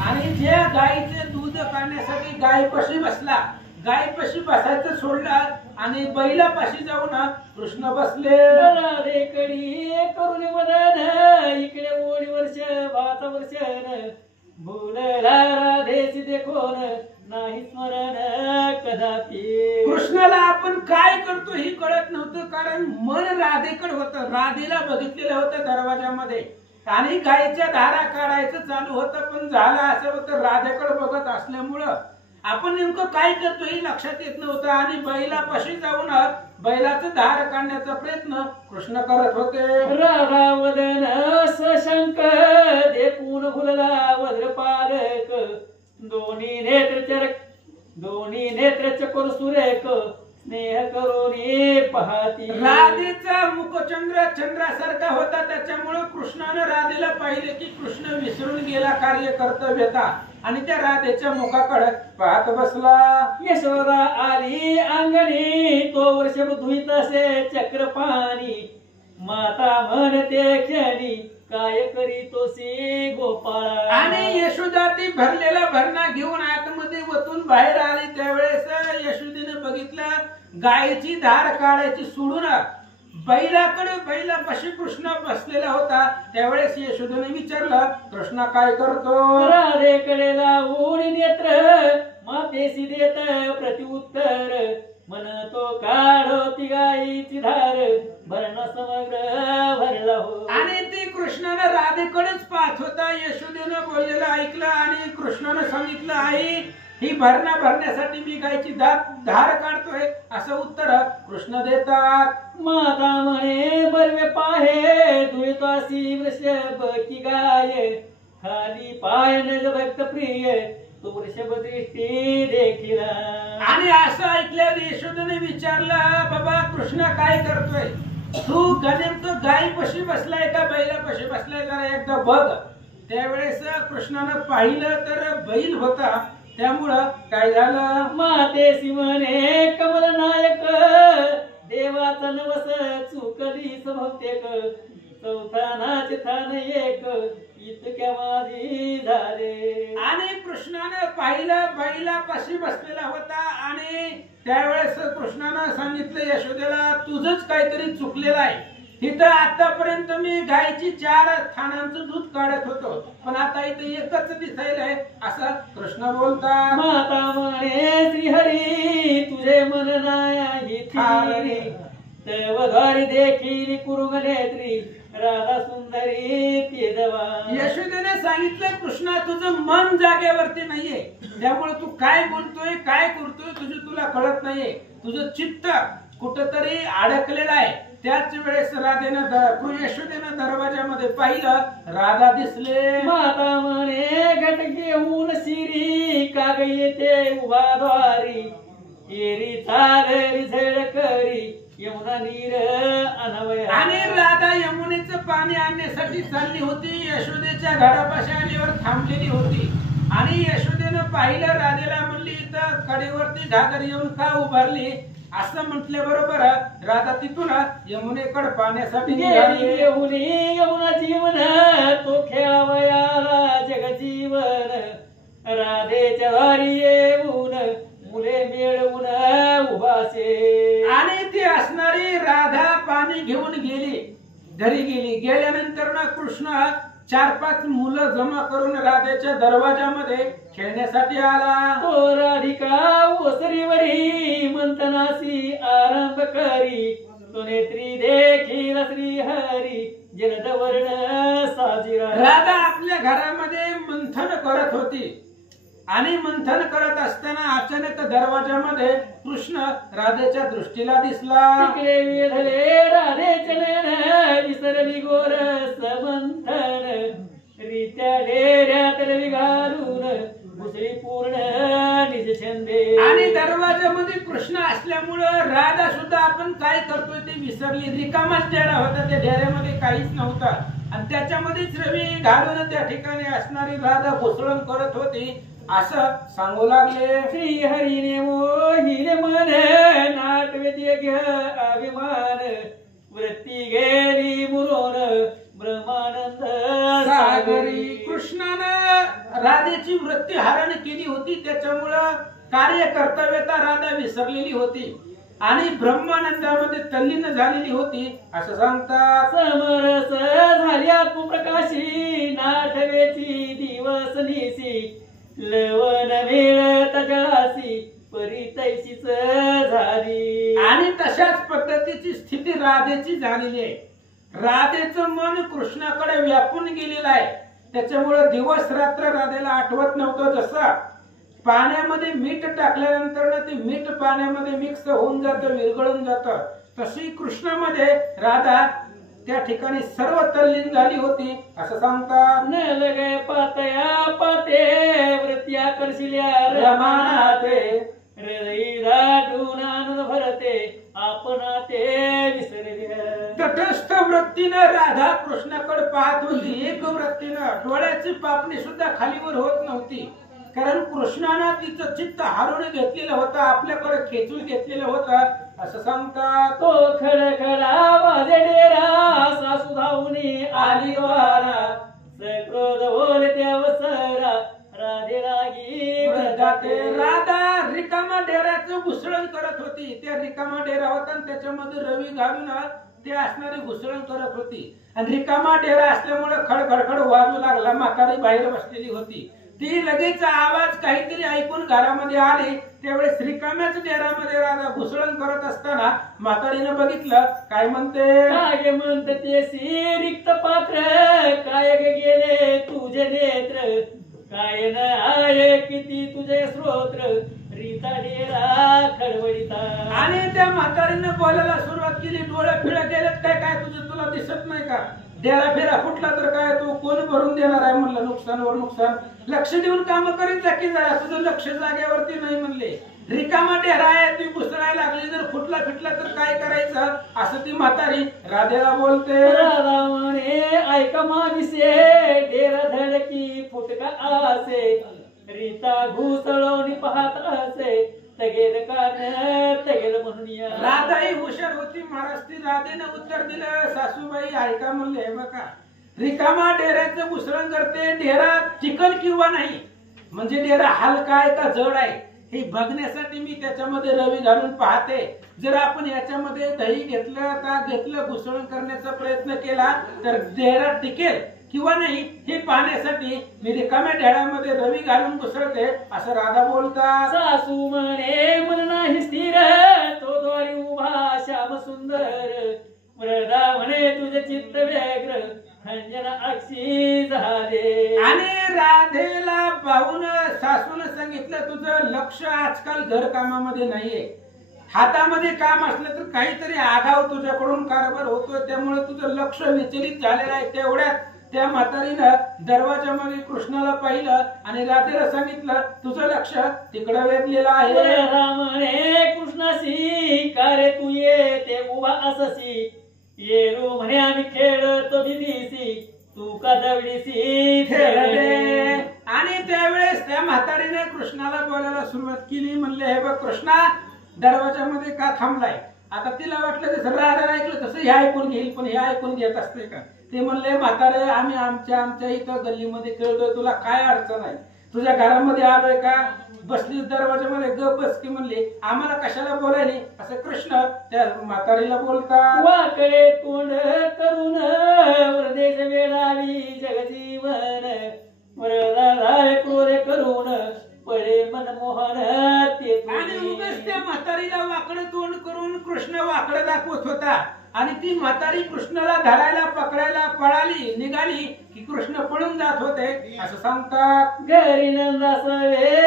आणि ज्या गायीचे दूध काढण्यासाठी गायपाशी बसला, गायपाशी बसायचं सोडलं आणि बैलापाशी जाऊन कृष्ण बसले. राधेकडी करून मदन इकडे ओढी वर्ष 5 वर्षन भूलला राधेची देखोन नाही स्मरण कदापि. कृष्णाला आपण काय करतो हे कळत नव्हतं कारण मन राधेकडे होतं. राधेला बघितलेलं होतं दरवाजामध्ये आणि गायीच्या धारा काढायचं चालू होतं. पण झालं असं होतं राधेकडे बघत असल्यामुळं आपण नेमकं काय करतो हे लक्षात येत नव्हतं आणि बैलापाशी जाऊन बैलाचं धार काढण्याचा प्रयत्न कृष्ण करत होते. राधा वदन सशंक देखून फुलला वज्रपालक दोन्ही नेत्र चकोर सुरेख स्नेह करोनी पाहती. राधेचा मुखचंद्र चंद्रासारखा होता त्याच्यामुळे कृष्णानं राधेला पाहिले की कृष्ण विसरून गेला कार्य कर्तव्यता आणि त्या राधेच्या मुखाकडे पाहत बसला. यशोदा आली अंगणी तो वर्ष धुईत असे चक्रपाणी माता म्हणते क्षणी काय करीतोसी गोपाळा. आणि यशोदा ती भरलेला भरणा घेऊन आतमध्ये वतून बाहेर आली. त्यावेळेस यशोदेने बघितलं गायीची धार काढायची सोडून बैलापाशी कृष्ण बसलेला होता. त्यावेळेस यशोदेने विचारलं कृष्ण काय करतो. राधेकडे लावून नेत्र मातेशी देत प्रत्युत्तर म्हणतो काढो ती गायीची धार भरणा समग्र भरला हो. आणि ती कृष्णानं राधेकडेच पाहत होता. यशोदेनं बोललेलं ऐकलं आणि कृष्णानं सांगितलं आई ही भरणा भरण्यासाठी मी गायची धार काढतोय असं उत्तर कृष्ण देतात. माता म्हणे बरवे पाहे धुळीतासी वृषभ की गाय खाली पाय नज भक्त प्रिय तो वृषभ दृष्टी देखील. आणि असं ऐकल्यावर यशोदेने विचारलं बाबा कृष्ण काय करतोय तू नेमकं गायीपाशी बसलाय का बैलापाशी बसलाय का एकदा बघ. त्यावेळेस कृष्णानं पाहिलं तर बैल होता. त्यामुळं काय झालं मातेसी म्हणे कमल नायक देवाचा नवस चुकली बहुतेक चौथा नाच थान एक इतक्या माझी झाले. आणि कृष्णानं पाहिलं बैलापाशी बसलेला होता आणि त्यावेळेस कृष्णानं सांगितलं यशोदेला तुझंच काहीतरी चुकलेलं आहे. इथं आतापर्यंत मी गायची 4 थानांचं दूध काढत होतो पण आता इथे एकच दिसायलंय असं कृष्ण बोलतात. माता म्हणे श्रीहरी तुझे मन नाही तवधारी देखील कुरुग नेत्री राधा सुंदरी तेजवा. यशोदेने सांगितलं कृष्णा तुझं मन जागेवरती नाहीये त्यामुळे तू काय बोलतोय काय करतोय तुला कळत नाहीये. तुझं चित्त कुठंतरी अडकलेलं आहे. त्याच वेळेस यशोदेनं दरवाजामध्ये पाहिलं राधा दिसले. माता म्हणे घट घेऊन शिरी काग येते उभा द्वारी केरी चालरी झड करी यमुना नीर अनवय. आणि राधा यमुनेचं पाणी आणण्यासाठी चालली होती. यशोदेच्या घरापाशी आल्यावर थांबलेली होती आणि यशोदेनं पाहिलं राधेला म्हणली इथं कडेवरती घागर येऊन का उभारली असं म्हटल्याबरोबर राधा तिथून यमुनेकडे पाण्यासाठी निघाली. यमुना जीवन तो खेळावयाला जगजीवन राधेच्या वारी येऊन मुले मिळवून उभासे. आणि ती असणारी राधा पाणी घेऊन गेली घरी गेली. गेल्यानंतर ना कृष्ण 4-5 मुलं जमा करून राधेच्या दरवाजामध्ये खेळण्यासाठी आला. तो राधिका ओसरीवरी मंथनासी आरंभ करी तो नेत्री देखील श्री हरी जलद वर्ण साजिरा. राधा आपल्या घरामध्ये मंथन करत होती आणि मंथन करत असताना अचानक दरवाजामध्ये कृष्ण राधेच्या दृष्टीला दिसला. तिकडे वेधले राधेचे नयन विसरली गोर समंथन रीत्या डेऱ्यात रवी घालून मुसळी पूर्ण निज छंदे. आणि दरवाजामध्ये कृष्ण असल्यामुळं राधा सुद्धा आपण काय करतोय ते विसरली. रिकामाच डेरा होता, त्या डेऱ्यामध्ये काहीच नव्हता आणि त्याच्यामध्येच रवी घालून त्या ठिकाणी असणारी राधा घुसळण करत होती असं सांगू लागले. श्री हरिने मोहिने मन नाटवेद्य घ्या अभिमान वृत्ती गेली मुरोन ब्रह्मानंद सागरी. कृष्णानं राधेची वृत्ती हरण केली होती, त्याच्यामुळं कार्य कर्तव्यता राधा विसरलेली होती आणि ब्रह्मानंदामध्ये तल्लीन झालेली होती असं सांगतात. समरस झाली आत्मप्रकाशी नाटवेची दिवस निसी लवण मिळत जळासी परी तैशीच झाली. आणि तशाच पद्धतीची स्थिती राधेची झालेली आहे. राधेचं मन कृष्णाकडे व्यापून गेलेलं आहे, त्याच्यामुळे दिवस रात्र राधेला आठवत नव्हतं. जसं पाण्यामध्ये मीठ टाकल्यानंतर ते मीठ पाण्यामध्ये मिक्स होऊन जातं, विरघळून जातं, तशी कृष्णामध्ये राधा त्या ठिकाणी सर्व तल्लीन झाली होती असं सांगतात. न लगे पातया पाते वृत्त्या करशिल्या रमानाते हृदयी दाटून आनंद भरते आपणा ते विसरल्या. तटस्थ वृत्तीनं राधा कृष्णाकडे पाहत होती, एक वृत्तीनं डोळ्याची पापणी सुद्धा खालीवर होत नव्हती, कारण कृष्णानं तिचं चित्त हरवून घेतलेलं होतं, आपल्याकडे खेचून घेतलेलं होतं असं सांगतात. तो खडखडा वाजे डेरा सासू धावून आली वारा सक्रोध बोलते अवसरा राधे रागी जाते. राधा रिकामा डेऱ्याचं घुसळण करत होती. त्या रिकामा डेरा होता आणि त्याच्यामध्ये रवी घालून ते असणारी घुसळण करत होती आणि रिकामा डेरा असल्यामुळे खडखडखड वाजू लागला. म्हातारी बाहेर बसलेली होती, ती लगेच आवाज काहीतरी ऐकून घरामध्ये आली. त्यावेळेस रिकाम्याच डेऱ्यामध्ये राधा घुसळण करत असताना म्हातारीनं बघितलं. काय म्हणते? काय म्हणते ते रिक्त पात्र काय गेले तुझे नेत्र काय न आहे किती तुझे स्तोत्र रीता डेरा खडबडीता. आणि त्या म्हातारीनं बोलायला सुरुवात केली. डोळे फिळ गेलेत काय, काय तुझं तुला दिसत नाही का? डेरा फेरा फुटला तर काय तू कोण भरून देणार आहे म्हणलं. नुकसानवर नुकसान, लक्ष देऊन काम करीत जा की जरा, तुझं लक्ष जागेवरती नाही म्हणले. रिकामा डेरा आहे, ती घुसळायला लागली, जर फुटला फिटला तर काय करायचं असं ती म्हातारी राधेला बोलते. राधा म्हणे ऐका माविसे डेरा धडकी फुटका आसे रीता घुसळवणी पाहत असे तगेल कान तगेल म्हणून या. राधा ही हुशार होती महाराज. ती राधेनं उत्तर दिलं, सासूबाई ऐका म्हणले, बघा रिकामा डेऱ्याचं घुसळण करते, डेरा चिकन किंवा नाही, म्हणजे डेरा हलका आहे का जड आहे हे बघण्यासाठी मी त्याच्यामध्ये रवी घालून पाहते. जर आपण याच्यामध्ये दही घेतलं, ताक घेतलं, घुसळण करण्याचा प्रयत्न केला तर डेरा टिकेल किंवा नाही हे पाहण्यासाठी मी रिकाम्या डेऱ्यामध्ये रवी घालून घुसळते असं राधा बोलतात. सासू म्हणे मन नाही स्थिर तो द्वारी उभा श्याम सुंदर वरदा म्हणे तुझे चित्त व्यग्र अंजना अक्षी झाले. आणि राधेला पाहून सासून सांगितलं, तुझं लक्ष आजकाल घर कामामध्ये नाहीये, हातामध्ये काम असलं तर काहीतरी आगाव तुझ्याकडून कारभार होतोय, त्यामुळे तुझं लक्ष विचलित झालेलं आहे. तेवढ्यात त्या म्हातारीनं दरवाजामध्ये कृष्णाला पाहिलं आणि राधेला सांगितलं, तुझं लक्ष तिकडं वेधलेलं आहे. म्हणे कृष्णाशी का रे तू ये ते उभा अससी येरू म्हणे आम्ही खेळतो भीतीसी तू का दवडीसी खेळले. आणि त्यावेळेस त्या म्हातारीने कृष्णाला बोलायला सुरुवात केली. म्हणले, हे बघ कृष्णा, दरवाजामध्ये का थांबलाय? आता तिला वाटलं जसं राधाला ऐकलं तसं हे ऐकून घेईल, पण हे ऐकून घेत असते का? ते म्हणले, म्हातारे आम्ही आमच्या इथं गल्लीमध्ये खेळतोय, तुला काय अडचण आहे? तुझ्या घरामध्ये आलोय का? बसलीस दरवाजामध्ये, गप बस की म्हणले, आम्हाला कशाला बोलायली असं कृष्ण त्या म्हातारीला बोलतात. वाकडे तोंड करून वरदेश वेळावी जगजीवन वरदाय क्रोध करून पळे मनमोहन ते. आणि उगाच त्या म्हातारीला वाकडं तोंड करून कृष्ण वाकडं दाखवत होता आणि ती म्हातारी कृष्णाला धरायला पकडायला पळाली, निघाली की कृष्ण पळून जात होते असं सांगतात. घरी नंदासवे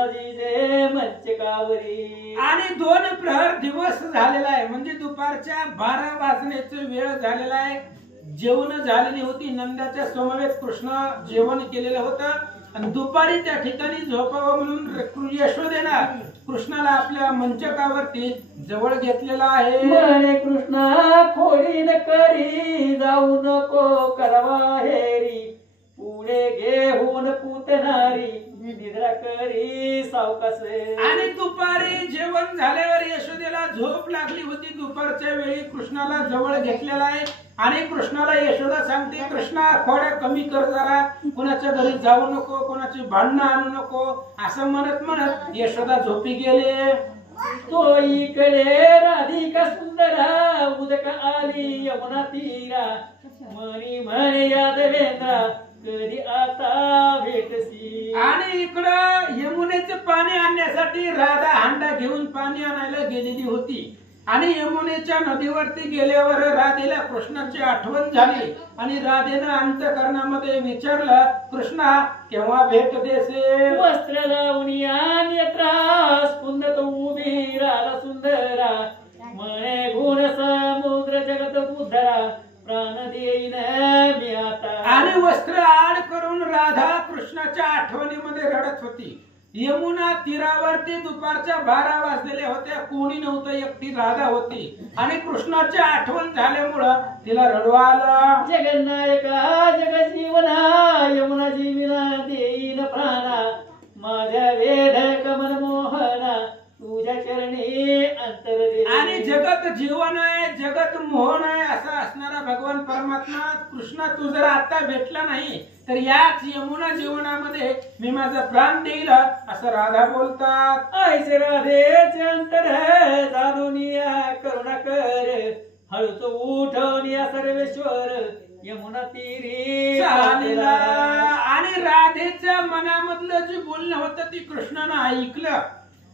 यशोदाजी जे मंचकावरी. आणि 2 प्रहर दिवस झालेला आहे, म्हणजे दुपारच्या 12 वाजण्याचा वेळ झालेला आहे. जेवण झालेली होती. नंदाच्या समवेत कृष्ण जेवण केलेलं होतं आणि दुपारी त्या ठिकाणी झोपावं म्हणून यशोदेनं कृष्णाला आपल्या मंचकावरती जवळ घेतलेला आहे. म्हणे कृष्णा खोडी न करी जाऊ नको करवा हेरी, पुढे घेऊन पुतणारी निद्रा करी सावकासे. आणि दुपारी जेवण झाल्यावर यशोदेला झोप लागली होती. दुपारच्या वेळी कृष्णाला जवळ घेतलेला आहे आणि कृष्णाला यशोदा सांगते, कृष्णा खोड्या कमी कर जरा, कोणाच्या घरी जाऊ नको, कोणाची भांडणं आणू नको, असं म्हणत म्हणत यशोदा झोपी गेले. तो इकडे राधिका सुंदरा उदक आली यमुना तीरा, मनी म्हणे यादवेंद्रा कधी आता भेटसी. आणि इकडं यमुनेचं पाणी आणण्यासाठी राधा हांडा घेऊन पाणी आणायला गेलेली होती. आणि यमुनेच्या नदीवरती गेल्यावर राधेला कृष्णाची आठवण झाली आणि राधेनं अंतःकरणामध्ये विचारलं, कृष्णा केव्हा भेट देसे. वस्त्र लावून या नेत्रास पुंदत उभी राला सुंदरा, म्हणे गुण समुद्र जगत उद्धरा, प्राण देईन मी आता. आणि वस्त्र आड करून राधा कृष्णाच्या आठवणीमध्ये रडत होती. यमुना तीरावरती दुपारच्या 12 वाजलेल्या होत्या. कोणी नव्हतं, एकटी राधा होती आणि कृष्णाची आठवण झाल्यामुळं तिला रडवा आलं. जगन्नायका जगजीवना यमुना जीविना देईन प्राणा, माझ्या वेद कमल मोहना तुझ्या चरणी अंतर दे. आणि जगत जीवन आहे, जगत मोहन आहे असं असणारा भगवान परमात्मा कृष्ण तू जर आता भेटला नाही तर याच यमुना जीवनामध्ये मी माझा प्राण देईल असं राधा बोलतात. ऐसे राधेचे अंतर जाणून या करुणा कर, हळूच उठवून या सर्वेश्वर यमुना तीरी चालेला. आणि राधेच्या मनामधलं जे बोलणं होतं ती कृष्णानं ऐकलं,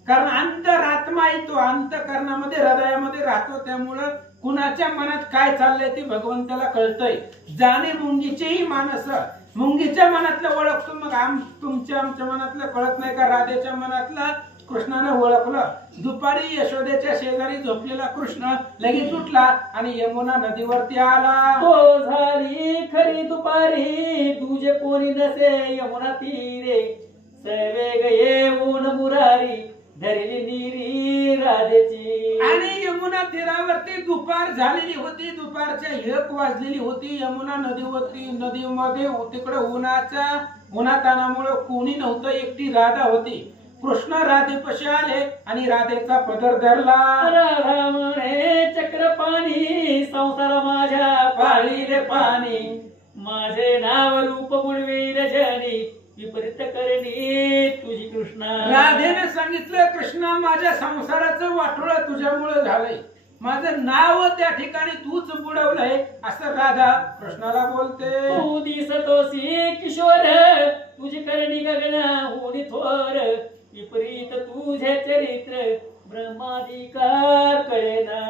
कारण अंतरात्मा आहे तो, अंतःकरणामध्ये हृदयामध्ये राहतो, त्यामुळं कुणाच्या मनात काय चाललंय ते भगवंताला कळतंय. जाणे मुंगीचेही मानस, मुंगीच्या मनातलं ओळखतो, मग आमच्या मनातलं कळत नाही का. राधेच्या मनातलं कृष्णानं ओळखलं. दुपारी यशोदेच्या शेजारी झोपलेला कृष्ण लगेच उठला आणि यमुना नदीवरती आला. तो झाली खरी दुपारी तुझे कोणी नसे यमुना तीरे, सर्वे येऊन मुरारी धरली नीरी राधेची. आणि यमुना तीरावरती दुपार झालेली होती. दुपारच्या 1 वाजलेली होती. यमुना नदीमध्ये तिकडे उन्हातानामुळे कोणी नव्हतं, एकटी राधा होती. कृष्ण राधेपाशी आले आणि राधेचा पदर धरला. राधा म्हणे चक्र पाणी संसार माझ्या पाळी रे पाणी, माझे नाव रूप बुडवीर जनी विपरीत करणी तुझी कृष्णा. राधेने सांगितलं, कृष्णा माझ्या संसाराचं वाटोळ तुझ्यामुळे झालंय, माझं नाव त्या ठिकाणी तूच बुडवलंय असं राधा कृष्णाला बोलते. तू दिसतोसी किशोर तुझी करणी गगना होणी थोर, विपरीत तुझे चरित्र ब्रह्माधिकार कळेना.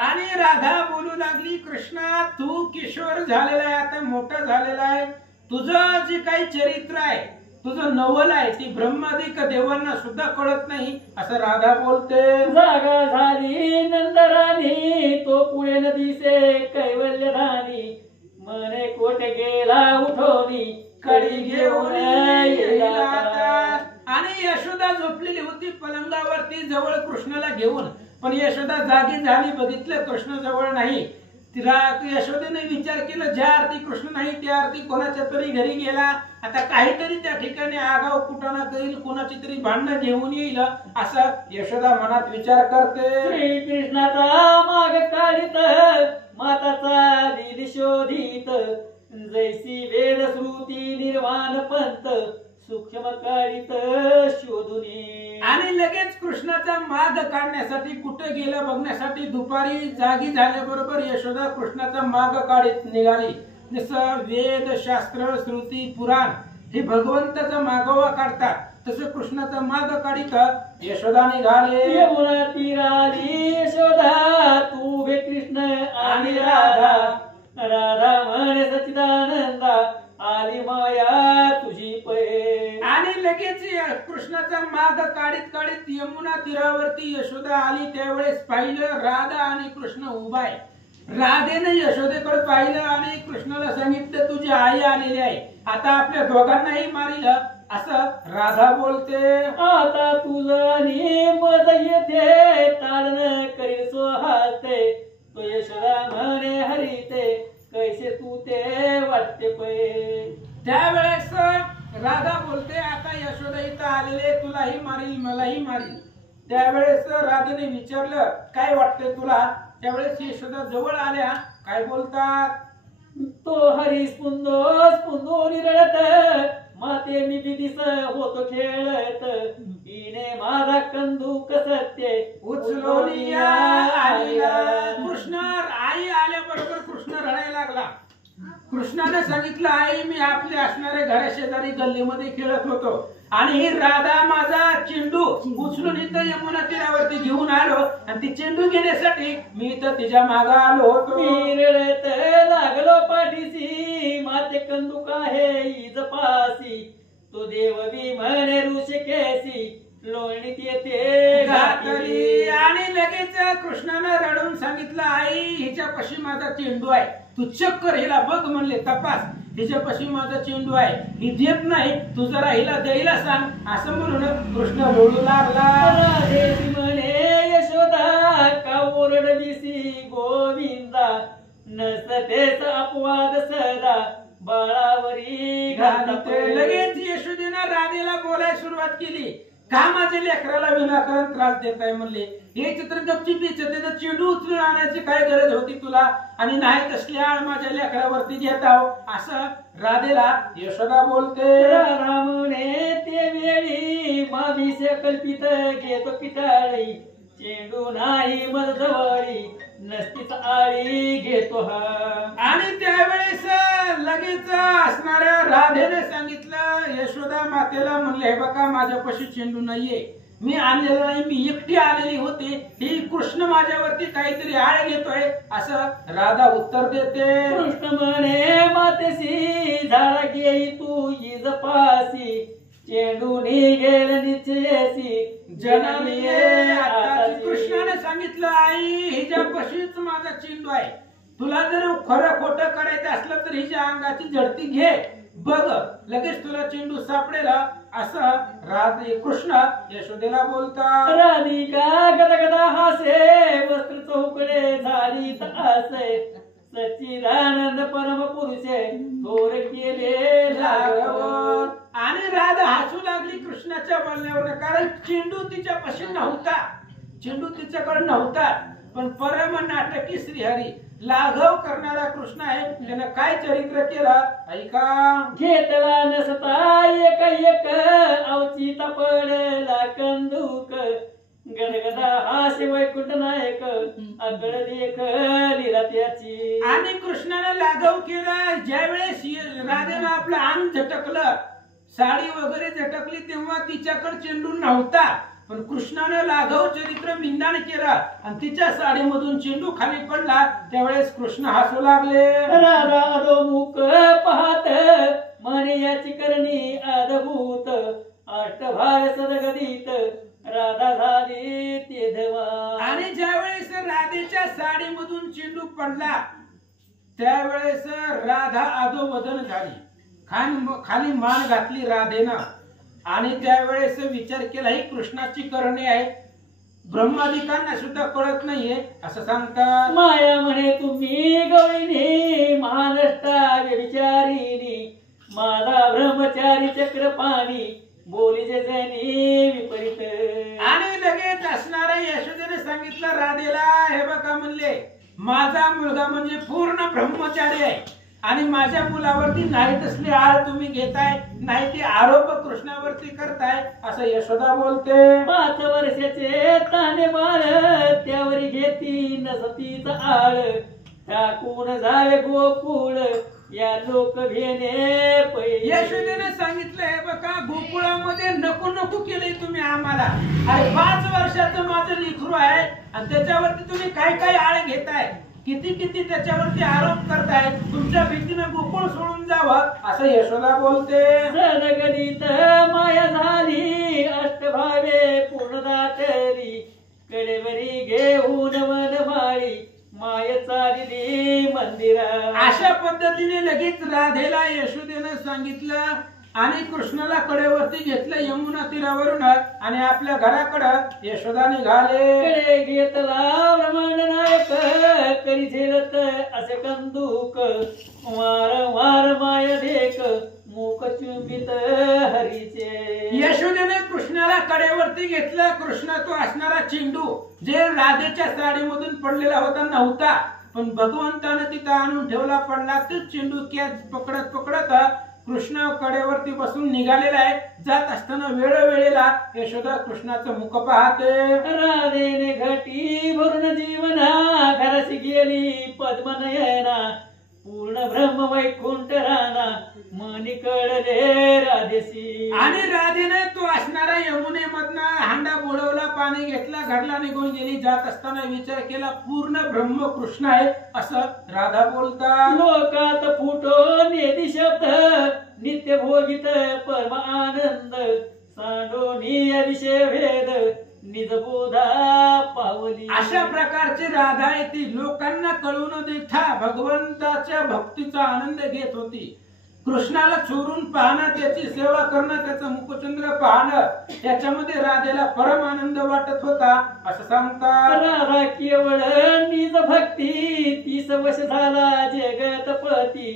आणि राधा बोलू लागली, कृष्णा तू किशोर झालेला आहे, आता मोठा झालेला आहे, तुझं जे काही चरित्र आहे, तुझं नवल आहे, ती ब्रह्मादिक देवांना सुद्धा कळत नाही असं राधा बोलते. जागा झाली नंदराणी तो पुढे न दिसे कैवल्य राणी, मने कोट गेला उठवणी कडी घेऊन येईल आता. आणि यशोदा झोपलेली होती पलंगावरती जवळ कृष्णाला घेऊन, पण यशोदा जागी झाली, बघितलं कृष्ण जवळ नाही. यशोदेने विचार केला, ज्या अर्थी कृष्ण नाही त्या अर्थी कोणाच्या तरी घरी गेला, आता काहीतरी त्या ठिकाणी आगाव कुटाणा करील, कोणाची तरी भांडणं घेऊन येईल असं यशोदा मनात विचार करते. श्रीकृष्णाचा माग काढित माताचा लील शोधित, जैसी वेद श्रुती निर्वाण पंत सूक्ष्म काढित शोधून. आणि लगेच कृष्णाचा माग काढण्यासाठी कुठे गेला बघण्यासाठी दुपारी जागी झाल्याबरोबर यशोदा कृष्णाचा माग काढीत निघाली. जसं वेद शास्त्र श्रुती पुराण हे भगवंताचा मागोवा काढतात, तसं कृष्णाचा माग काढीत यशोदा निघाले. यमुना तीराली यशोदा तू बे कृष्ण आणि राधा, राधा म्हणे सच्चिदानंदा आली माया तुझी पै. आणि लगेच कृष्णाचा माग काढीत काढीत यमुना तीरावरती यशोदा आली त्यावेळेस पाहिलं राधा आणि कृष्ण उभा आहे. राधेने यशोदेकडे पाहिलं आणि कृष्णाला सांगितलं तुझी आई आलेली आहे, आता आपल्या दोघांनाही मारील असं राधा बोलते. आता तुझं मज येते ताडण करील सोहाते, तो यशोदा म्हणे हरिते कैसे तू ते वाटते पै. त्यावेळेस राधा बोलते आता यशोदा इथं आलेले तुलाही मारील मलाही मारील. त्यावेळेस राधेने विचारलं काय वाटतंय तुला. त्यावेळेस यशोदा जवळ आल्या. काय बोलतात. तो हरी स्पुंदो निरळत माते मी बिदिस होतो खेळत, हिने माझा कंदूक सत्य उचलोनिया आईला. कृष्ण आई आल्याबरोबर कृष्ण रडायला लागला. कृष्णाने सांगितलं आई मी आपल्या असणाऱ्या घराशेजारी गल्लीमध्ये खेळत होतो आणि ही राधा माझा चेंडू उचलून इथं यमुना तीरावरती घेऊन आलो आणि ती चेंडू घेण्यासाठी मी इथं तिच्या मागे आलो होतो. मी रडत लागलो पाठीसी माते कंदूक आहे इज पासी, तो देव बी म्हणे ऋषिकेशी लोणीत येते घातली. आणि लगेच कृष्णाने रडून सांगितलं आई हिच्यापाशी माझा चेंडू आहे, तू चेक कर हिला बघ म्हणले तपास, हिच्यापाशी माझा चेंडू आहे, ही देत नाही, तू जरा हिला द्यायला सांग असं म्हणून कृष्ण रडू लागला. राधेशी म्हणे यशोदा का ओरडलीसी गोविंदा, नसतेस अपवाद सदा बाळावरी घालते. लगेच यशोदेनं राधेला बोलायला सुरुवात केली. का माझ्या लेकराला विनाकारण त्रास देताय म्हणले. हे चित्र गपचिपीच त्याचं चेंडू उचलून आणायची काय गरज होती तुला आणि नाही तसली आळ माझ्या लेकरावरती घेत आहो असं राधेला यशोदा बोलते. रामने ते वेळी मामीसे कल्पित घेतो पिटाळी, चेंडू नाही मज जवळी नसतीच आळी घेतो हा. आणि त्यावेळेस लगेच असणाऱ्या राधेने सांगितलं यशोदा मातेला म्हणले हे बघा माझ्यापाशी चेंडू नाहीये, मी आणलेला नाही, मी एकटी आलेली होती, ही कृष्ण माझ्यावरती काहीतरी आळ घेतोय असं राधा उत्तर देते. कृष्ण म्हणे मातेसी झाडा घेई तू इज पासी, चेंडू निघेल निचेसी जननीये. कृष्णाने सांगितलं आई हिच्यापाशीच माझा चेंडू आहे, तुला जर खरं खोटं करायचं असलं तर हिच्या अंगाची झडती घे बघ लगेच तुला चेंडू सापडेल असं राधे कृष्ण यशोदेला बोलतात. राधिका गदगदा हासे वस्त्र चौकडे झाली असे, सच्चिदानंद परम पुरुषे थोर केले लागव. आणि राधा हसू लागली कृष्णाच्या बोलण्यावर, कारण चेंडू तिच्यापाशी नव्हता, चेंडू तिच्याकडे नव्हता. पण परम नाटकी श्रीहरी लाघव करणारा कृष्ण आहे, त्यानं काय चरित्र केलं ऐका. घेतला नसता एक अवचिता पडला कंदूक, गडगदा हास्य वैकुंठ नायक अगळ देख लीला त्याची. आणि कृष्णाने लाघव केला. ज्यावेळेस राधेनं आपलं अंग झटकलं, साडी वगैरे झटकली, तेव्हा तिच्याकडे चेंडू नव्हता. पण कृष्णाने लाघव चरित्र मिंदाण केला आणि तिच्या साडीमधून चेंडू खाली पडला. त्यावेळेस कृष्ण हसू लागले. राधा अधोमुख पाहत म्हणे याची करणी अद्भुत, अष्टभार सदगदित राधा झाली ते धवा. आणि ज्यावेळेस राधेच्या साडीमधून चेंडू पडला त्यावेळेस राधा अधोवदन झाली, खाली मान घातली राधेनं. आणि त्यावेळेस विचार केला ही कृष्णाची करणे आहे, ब्रह्मादिकांना सुद्धा कळत नाहीये असं सांगतात. माया म्हणे तुम्ही गवळीनी महानष्टा व्यभिचारिणी, माझा ब्रह्मचारी चक्रपाणी बोलीचे जनी विपरीत. आणि लगेच असणाऱ्या यशोदेने सांगितलं राधेला हे बघा म्हणले माझा मुलगा म्हणजे पूर्ण ब्रह्मचारी आहे आणि माझ्या मुलावरती नाही तसली आळ तुम्ही घेताय, नाही ते आरोप कृष्णावरती करताय असं यशोदा बोलते. 5 वर्षाचे ताने बाळ त्यावर घेती नसतीच आळ, टाकून जावे गोकुळ या लोक भेने पै. यशोदेने सांगितलं हे बघा गोकुळामध्ये नको नको केलंय तुम्ही आम्हाला, अरे 5 वर्षाचं माझं लेकरू आहे आणि त्याच्यावरती तुम्ही काय काय आळ घेताय. किती किती त्याच्यावरती आरोप करताय, तुमच्या भीतीनं गोकुळ सोडून जावं असं यशोदा बोलते. सदगणित माया झाली अष्टभावे पूर्ण दाटली कडेवरी घेऊन वनमाळी माय चालली मंदिरा. अशा पद्धतीने लगेच राधेला यशोदेनं सांगितलं आणि कृष्णाला कडेवरती घेतलं यमुना तीरावरून आणि आपल्या घराकडे यशोदा निघाले. कडे घेतला ब्रह्मांड नायक करी झेलत असे कंदूक वारंवार माय देख मूक चुंबित हरीचे. यशोदेने कृष्णाला कडेवरती घेतलं. कृष्ण तो असणारा चेंडू जे राधेच्या साडीमधून पडलेला होता नव्हता, पण भगवंताने तिथं आणून ठेवला पडला. तो चेंडू कॅच पकडत पकडत कृष्ण कडेवरती बसून निघालेला आहे. जात असताना वेळोवेळेला यशोदा कृष्णाचं मुख पाहते. राधेने घटी भरून जीवना घराशी गेली पद्मनयना पूर्ण ब्रह्म वैकुंठ राणा मनी कळले राधेशी. आणि राधेने तो असणारा यमुनेमधनं हांडा बुडवला, पाणी घेतला, घरला निघून गेली. जात असताना विचार केला पूर्ण ब्रह्म कृष्ण आहे असं राधा बोलतात. लोकात फुटो नेदी शब्द नित्य भोगित परम आनंद सांडोनी विषय भेद निज बोधा पावली. अशा प्रकारची राधा आहे ती. लोकांना कळू न देता भगवंताच्या भक्तीचा आनंद घेत होती. कृष्णाला चोरून पाहणं, त्याची सेवा करणं, त्याचं मुखचंद्र पाहणं, त्याच्यामध्ये राधेला परम आनंद वाटत होता असं सांगतात. राधा केवळ निज भक्ती 30 वर्ष झाला जगतपती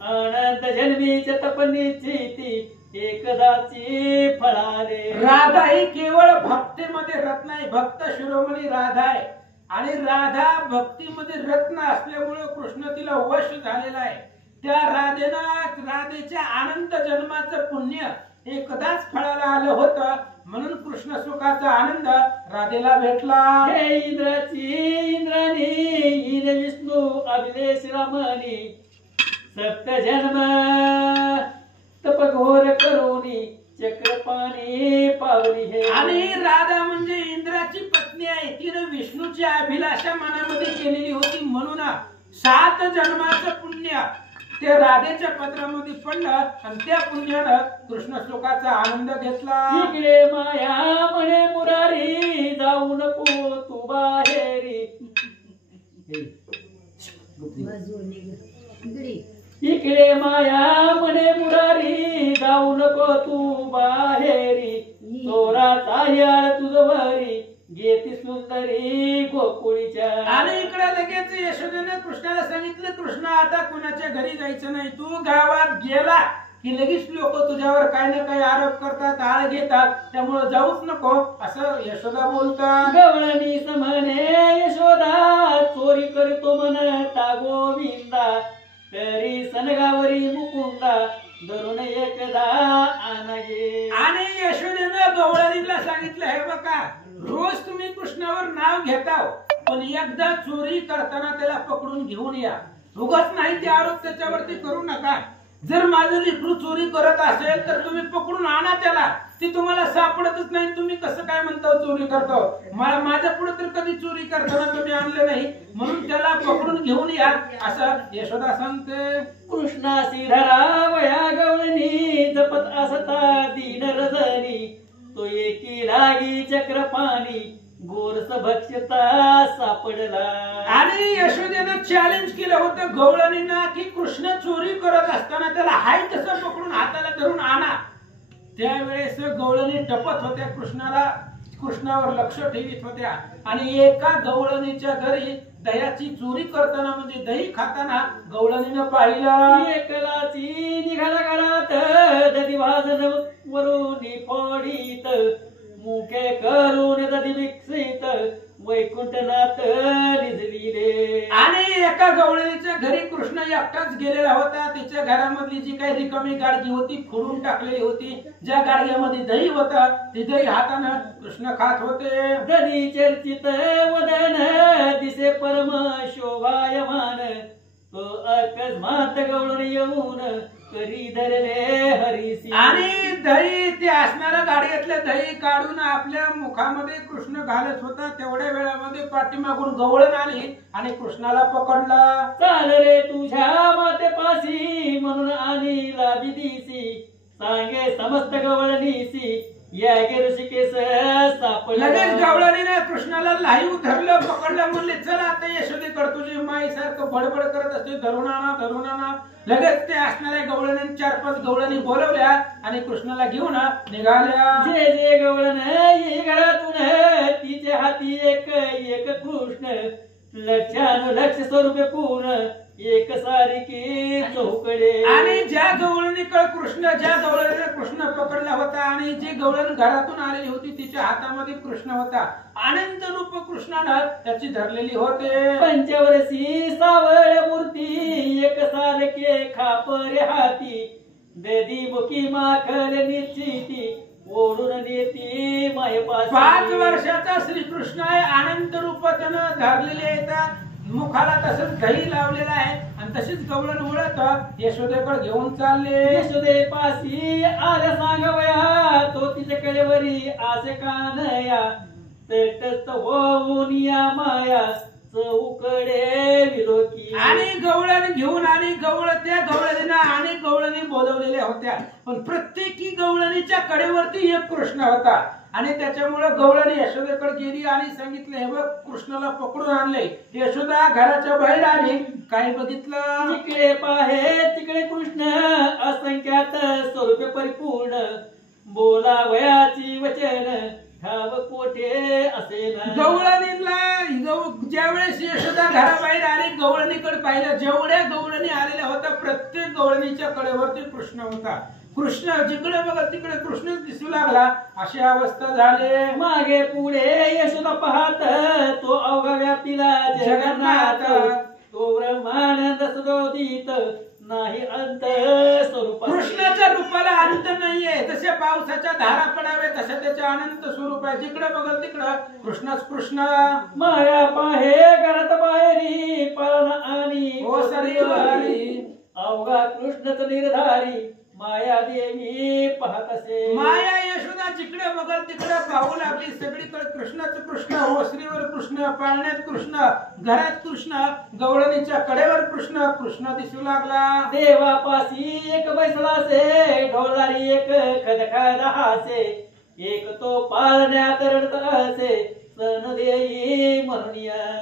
अनंत जन्मीच्या तपनीची एकदाची फळाले. राधा ही केवळ भक्तीमध्ये रत्न आहे. भक्त शिरोमणी राधा आहे आणि राधा भक्तीमध्ये रत्न असल्यामुळे कृष्ण तिला वश झालेला आहे. त्या राधेच्या आनंद जन्माचं पुण्य एकदाच फळाला आलं होतं, म्हणून कृष्ण सुखाचा आनंद राधेला भेटला. हे इंद्राणी इन विष्णू अभिलेश रामनी सप्त जन्म तप घोर करोनी चक्रपाणी पावली. हे आणि राधा म्हणजे इंद्राची पत्नी आहे. तिने विष्णूची अभिलाषा मनामध्ये केलेली होती, म्हणून 7 जन्माचं पुण्य ते राधेच्या पत्रामध्ये पडलं आणि त्या पुण्यानं कृष्ण श्लोकाचा आनंद घेतला. इकडे माया म्हणे मुरारी जाऊ नको तू बाहेरी. इकडे माया म्हणे मुरारी जाऊ नको तू बाहेरी. चोराचा याळ तुझवरी घेती सुंदरी गोकुळीच्या. आणि इकडे लगेच यशोदेने कृष्णाला सांगितलं कृष्ण आता कुणाच्या घरी जायचं नाही. तू गावात गेला की लगेच लोक तुझ्यावर काही ना काही आरोप करतात, आळ घेतात, त्यामुळे जाऊच नको असं यशोदा बोलतात. गवळणी समने यशोदा चोरी करतो म्हणता गोविंदा करी सनगावरी मुकुंदा धरून एकदा आनगे. आणि यशोदेनं गवळणीला सांगितलं हे बघा रोज तुम्ही कृष्णावर नाव घेताव, पण एकदा चोरी करताना त्याला पकडून घेऊन या. उगाच नाही ते आरोप त्याच्यावरती करू नका. जर माझं लेकरू चोरी करत असेल तर तुम्ही पकडून आणा त्याला. ती तुम्हाला सापडतच नाही, तुम्ही कसं काय म्हणता चोरी करतो. मला माझ्या पुढे तर कधी चोरी करताना तुम्ही आणलं नाही, म्हणून त्याला पकडून घेऊन या असं यशोदा सांगते. कृष्णाशी धरावया गवळणी जपत असता दीन रजनी तो एकी लागी चक्रपाणी गोरस भक्षता सापडला. आणि यशोदेनं चॅलेंज केलं होतं गवळणींना की कृष्ण चोरी करत असताना त्याला हाय तसं पकडून हाताला धरून आणा. त्यावेळेस गवळणी टपत होत्या कृष्णावर लक्ष ठेवीत होत्या. आणि एका गवळणीच्या घरी दह्याची चोरी करताना म्हणजे दही खाताना गवळणीनं पाहिलं. एकलाची निघाला घरात दधी भाजन वरून फोडीत मुखे करून दधी विकसित वैकुंठनाथ निजलिले. आणि एका गवळणीच्या घरी कृष्ण एकटाच गेलेला होता. तिच्या घरामधली जी काही रिकामी गाडगी होती फोडून टाकलेली होती. ज्या गाडग्यामध्ये दही होतं ते दही हातानं कृष्ण खात होते. दधी चर्चित वदन दिसे परम शोभायमान तो अकस्मात गवळण येऊन करी धरले हरीसी. आणि दही ते असणाऱ्या गाडीतले दही काढून आपल्या मुखामध्ये कृष्ण घालत होता. तेवढ्या वेळामध्ये पाठीमागून गवळण आली आणि कृष्णाला पकडला. चाल रे तुझ्या मातेपाशी म्हणून आणि लादी दिसी. सांगे समस्त गवळणीसी या गे ऋषिकेश लगेच सापडलं. गवळणीने कृष्णाला लाईव धरलं, पकडलं. म्हणले चल आता यशोदेकडे, तुझी माई सारखं बडबड करत असते, धरून आणा धरून आणा. लगेच ते असणाऱ्या गवळणी 4-5 गवळणी बोलवल्या आणि कृष्णाला घेऊन निघाल्या. जे जे गवळण ये घरातून तिचे हाती एक एक कृष्ण. लक्ष स्वरूपे पूर्ण एक सारिकी चौकडे. आणि ज्या गवळणीकडे कृष्ण, ज्या गवळणीने कृष्ण पकडला होता आणि जी गवळण घरातून आलेली होती तिच्या हातामध्ये कृष्ण होता. अनंत रूप कृष्णानं त्याची धरलेली होते. पंचवर्षी सावळ मूर्ती एक सारखे खापर हाती. दधी मुखी माखल निश्चिती ओढून नेती मायपाशी. 5 वर्षाचा श्रीकृष्ण आहे. अनंत रूप त्यानं धरलेले आहेत. मुखाला तसंच दही लावलेला आहे आणि तशीच गवळण उडत यशोदेकडे घेऊन चालले. यशोदे पाशी आल्या सांगवया तो तिच्याकडे वरी आसे कानया. तटस्थ होऊन या माया चौकडे विलोकी. आणि गवळण घेऊन आली. त्या गवळणीनं आणि गवळणी बोलवलेल्या होत्या, पण प्रत्येकी गवळणीच्या कडेवरती एक कृष्ण होता. आणि त्याच्यामुळे गवळणी यशोदेकडे गेली आणि सांगितलं, हे बघ कृष्णाला पकडून आणले. यशोदा घराच्या बाहेर आली. काय बघितलं? तिकडे पाहे तिकडे कृष्ण असंख्यात स्वरूपे परिपूर्ण. बोला वयाची वचन ठाव कोठे असेल. गवळणीला ज्यावेळेस यशोदा घराबाहेर आली, गवळणीकडे पाहिलं. जेवढ्या गवळणी आलेल्या होत्या प्रत्येक गवळणीच्या कडेवरती कृष्ण होता. कृष्ण जिकडे बघत तिकडे कृष्णच दिसू लागला. अशी अवस्था झाली. मागे पुढे यशोदा पाहत तो अवघा व्यापीला जगन्नाथ. तो ब्रह्मानंद सदोदित नाही अंत स्वरूप. कृष्णाच्या रूपाला अंत नाहीये. जसे पावसाच्या धारा पडावे तसे त्याचे अनंत स्वरूप आहे. जिकडे बघल तिकडं कृष्णच कृष्ण. माया पाहे घरात बाहेरी पाळणा आणि ओसरी अवघा कृष्णच निर्धारी माया देवी पाहत असे. माया यशोदा जिकडे बघल तिकडे पाहू लागली. सगळीकडे कृष्णच कृष्ण. ओसरीवर कृष्ण, पाळण्यात कृष्ण, घरात कृष्ण, गवळणीच्या कडेवर कृष्ण. कृष्ण दिसू लागला. देवापाशी एक बैसला से ढोलारी एक खदखद हासे. एक तो पाळण्यात रडत असे सण देई म्हणून.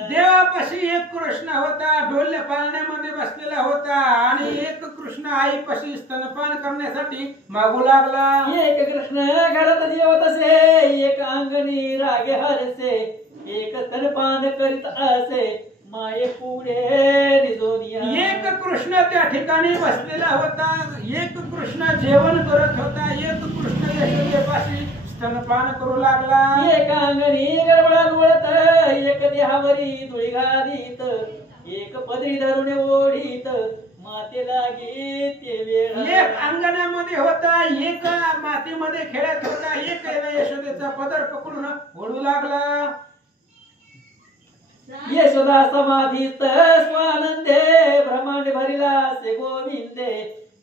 देवापाशी एक कृष्ण होता, ढोल पाळण्यामध्ये बसलेला होता. आणि एक कृष्ण आईपाशी स्तनपान करण्यासाठी मागू लागला. एक कृष्ण घरात जेवत असे. एक अंगणी रागे हरसे. एक स्तनपान करीत असे माये पुढे निजोनिया. एक कृष्ण त्या ठिकाणी बसलेला होता. एक कृष्ण जेवण करत होता. एक कृष्ण यशोदेपाशी स्तनपान करू लागला. एक अंगणी गडबडा लोळत. एक देहावरी धुळी घालीत. एक पदरी धरून ओढीत माते लागी ते वेळ. एक अंगणामध्ये होता. एक मातीमध्ये खेळत होता. एक यशोदेचा पदर पकडून ओढू लागला. यशोदा समाधीत स्वानंदे ब्रह्मांड भरिला से गोविंदे.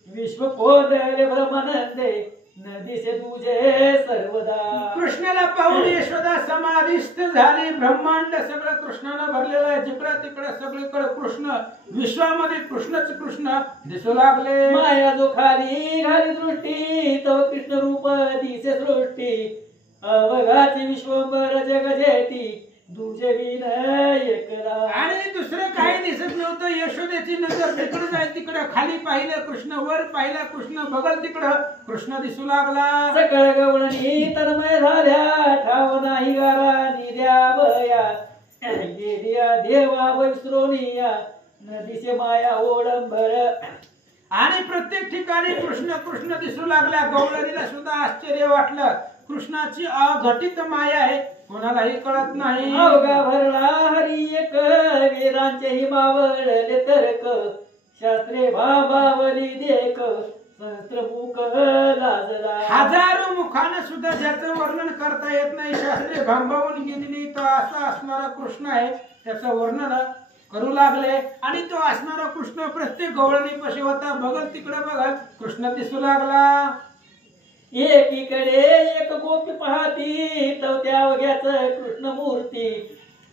विश्व कोदले ब्रह्मानंदे नदीसे तुझे सर्वदा. कृष्णाला पाहून यशोदा समाधिस्थ झाली. ब्रह्मांड सगळं कृष्णानं भरलेलं आहे. जिकडे तिकडे सगळीकडे कृष्ण. विश्वामध्ये कृष्णच कृष्ण दिसू लागले. माया जो खाली घाली दृष्टी तव कृष्ण रूप दिसे सृष्टी. अवघाची विश्वंभर जग जेठी तुझे बिन एकला. आणि दुसरं काही दिसत नव्हतं. यशोदेची नजर तिकडे जाय तिकडे. खाली पाहिलं कृष्ण, वर पाहिला कृष्ण, बघल तिकडं कृष्ण दिसू लागला. सकळ गवळणी तन्मय झाल्या ठाव नाही गारा निद्यावया. गेलिया देवा वैश्रोनिया नदीचे माया ओडंबर. आणि प्रत्येक ठिकाणी कृष्ण कृष्ण दिसू लागला. गवळणीला सुद्धा आश्चर्य वाटलं. कृष्णाची अघटित माया आहे, कोणालाही कळत नाही. अवघा भरला हरी एक वेदांचे हिमावळले तर्क. शास्त्रे भाबावली देख सहस्त्रमुख लाजला. हजारो मुखानं सुद्धा ज्याचं वर्णन करता येत नाही. शास्त्रे भांबावून गेलेली तर असा असणारा कृष्ण आहे, त्याचं वर्णन करू लागले आणि तो असणारा कृष्ण प्रत्येक गवळणीपाशी होता. बघल तिकडे बघत कृष्ण दिसू लागला. एकीकडे एक गोपी पाहती तो त्या अवघ्याच कृष्ण मूर्ती.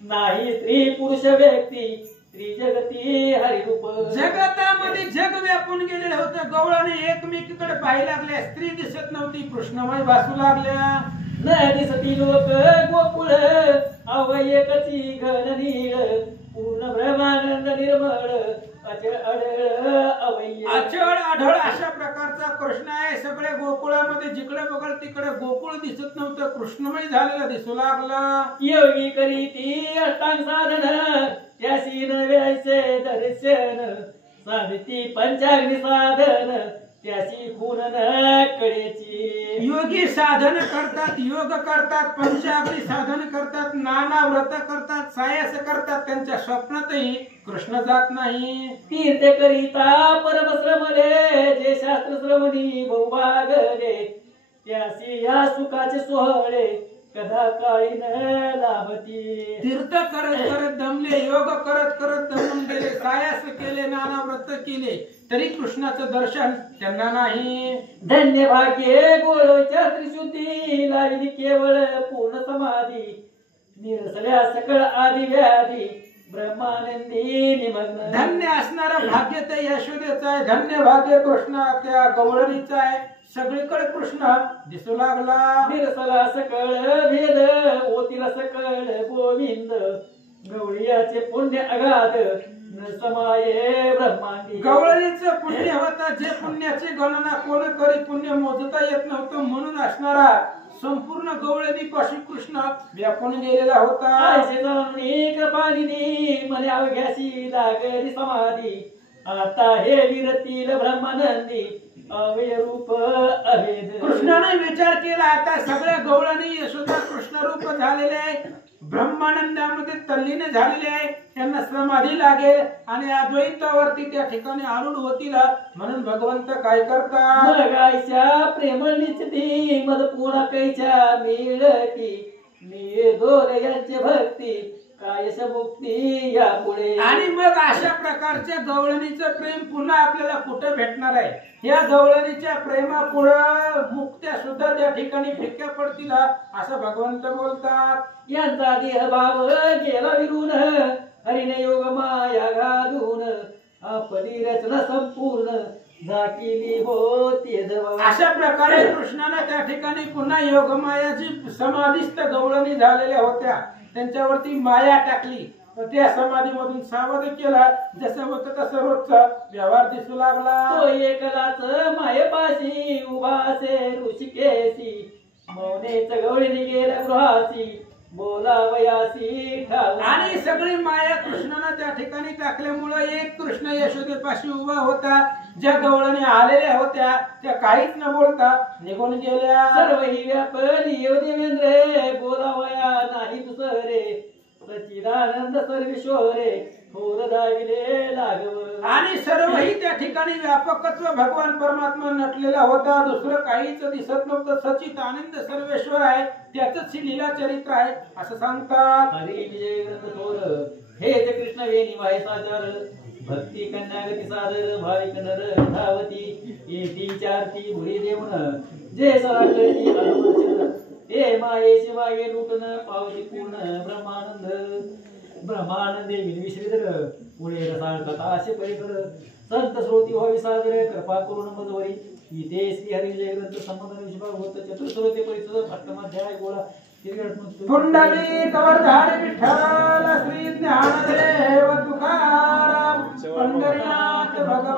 नाही स्त्री पुरुष व्यक्ती त्रिजगती हरिरूप. जगतामध्ये जग व्यापून गेलेलं होतं. गवळणी एकमेकीकडे पाहायला लागल्या. स्त्री दिसत नव्हती. कृष्णमय भासू लागल्या. न दिसती लोक गोकुळ अव एकची घन नीळ. पूर्ण ब्रह्मानंद निर्मळ अचळ अढळ अवय्य. अचळ आढळ अशा प्रकारचा कृष्ण आहे. सगळे गोकुळामध्ये जिकडे बघल तिकडे गोकुळ दिसत नव्हतं. कृष्णमय झालेलं दिसू लागलं. योगी करीती अष्टांग साधन त्यासी नव्याचे दर्शन. साधिती पंचाग्नी साधन त्याची खून न कळेची. योगी साधन करतात, योग करतात, पंचाग्नी साधन करतात, नाना व्रत करतात, सायास करतात. त्यांच्या स्वप्नातही कृष्ण जात नाही. तीर्थ करिता परमश्रमले जे शास्त्र श्रवणी बहुभागले. त्यासी या सुखाचे सोहळे कदा काळी न लाभती. तीर्थ करत करत दमले, योग करत करत दमून गेले, सायास केले, नाना व्रत केले, तरी कृष्णाचं दर्शन त्यांना नाही. धन्य भाग्ये गोळच्या त्रिशुद्धी लावली केवळ पूर्ण समाधी. निरसल्या सकळ आदि व्याधी ब्रह्मानंदी निमग्न. धन्य असणारं भाग्य ते यशोदेचं आहे. धन्य भाग्य कृष्ण त्या गवळणीचं आहे. सगळीकडे कृष्ण दिसू लागला. निरसला सकळ भेद ओतीला सकळ गोविंद. गवळीयाचे पुण्य अगाध न समाये ब्रह्मांडी. गवळणीचं पुण्य होतं. जे पुण्याची गणना कोण करी पुण्य मोजता येत नव्हतं. म्हणून असणारा संपूर्ण गवळणी पाशी कृष्ण व्यापून गेलेला होता. आयसे जाणून कृपानिधी मने अवघ्याशी लागली समाधी. आता हे विरतील ब्रह्मानंदी अवय रूप अभेद. कृष्णाने विचार केला आता सगळ्या गवळणी यशोदा कृष्ण रूप झालेले आहे. ब्रह्मानंदामध्ये तल्लीन झालेले आहे. त्यांना समाधी लागेल आणि अद्वैतावरती त्या ठिकाणी आरूढ होतील. म्हणून भगवंत काय करतात. गायच्या प्रेमळ निश्चिती मद पुरा कैच्या मिळती. मी दोर यांचे भक्ती कायश मुक्ती या पुढे. आणि मग अशा प्रकारच्या गवळणीचं प्रेम पुन्हा आपल्याला कुठे भेटणार आहे. या गवळणीच्या प्रेमापुढं मुक्त्या सुद्धा त्या ठिकाणी फिक्या पडतील असं भगवंत बोलतात. यांचा देहभाव गेला विरून हरिने योग माया घालून. आपली रचना संपूर्ण झाकीली होती. अशा प्रकारे कृष्णाने त्या ठिकाणी पुन्हा योगमायाची समाधीस्थ गवळणी झालेल्या होत्या. त्यांच्यावरती माया टाकली. त्या समाधीमधून सावध केला. जसं होतं तसं रोजचा व्यवहार दिसू लागला. तो एकलाच मायेपाशी उभासे ऋषिकेशी. मौनेच गवळीने गेल्या गृहासी बोलावयासी ठाव. आणि सगळी माया कृष्णाने त्या ठिकाणी टाकल्यामुळे एक कृष्ण यशोदेपाशी उभा होता. ज्या गवळणी आलेल्या होत्या त्या काहीच न बोलता निघून गेल्या. सर्व ही व्यापली येऊ देवेंद्रे बोलावया नाही दुसरे. सच्चिदानंद सर्वेश्वरे थोर दाविले लागव. आणि सर्वही त्या ठिकाणी व्यापकत्व भगवान परमात्मा नटलेला होता. दुसरं काहीच दिसत नव्हतं. सचित आनंद सर्वेश्वर आहे. त्याच लीला चरित्र आहे असं सांगतात. हरी विजय ग्रंथ थोर हे ते कृष्ण वेणी वाहे साचार. भक्ती कन्यागती सादर भाविक नर धावती. येती चारती भुरी देऊन जे सराकती अनुवर्षण. हे मायेशी मागे लुटन पावती पूर्ण ब्रह्मानंद. ब्रह्मानंदे विश्रीधर पुढे रसाळ कथा असे परिकर. संत श्रोती व्हावी सादर कृपा करून मजवरी. इथे श्री हरी विजय ग्रंथ संबंध विषभागवत चतुर्श्रोते परिषद अष्टमाध्याय गोळा. पुंडलिक वरधारी विठ्ठल श्री ज्ञानदेव तुकाराम पंढरीनाथ भगवान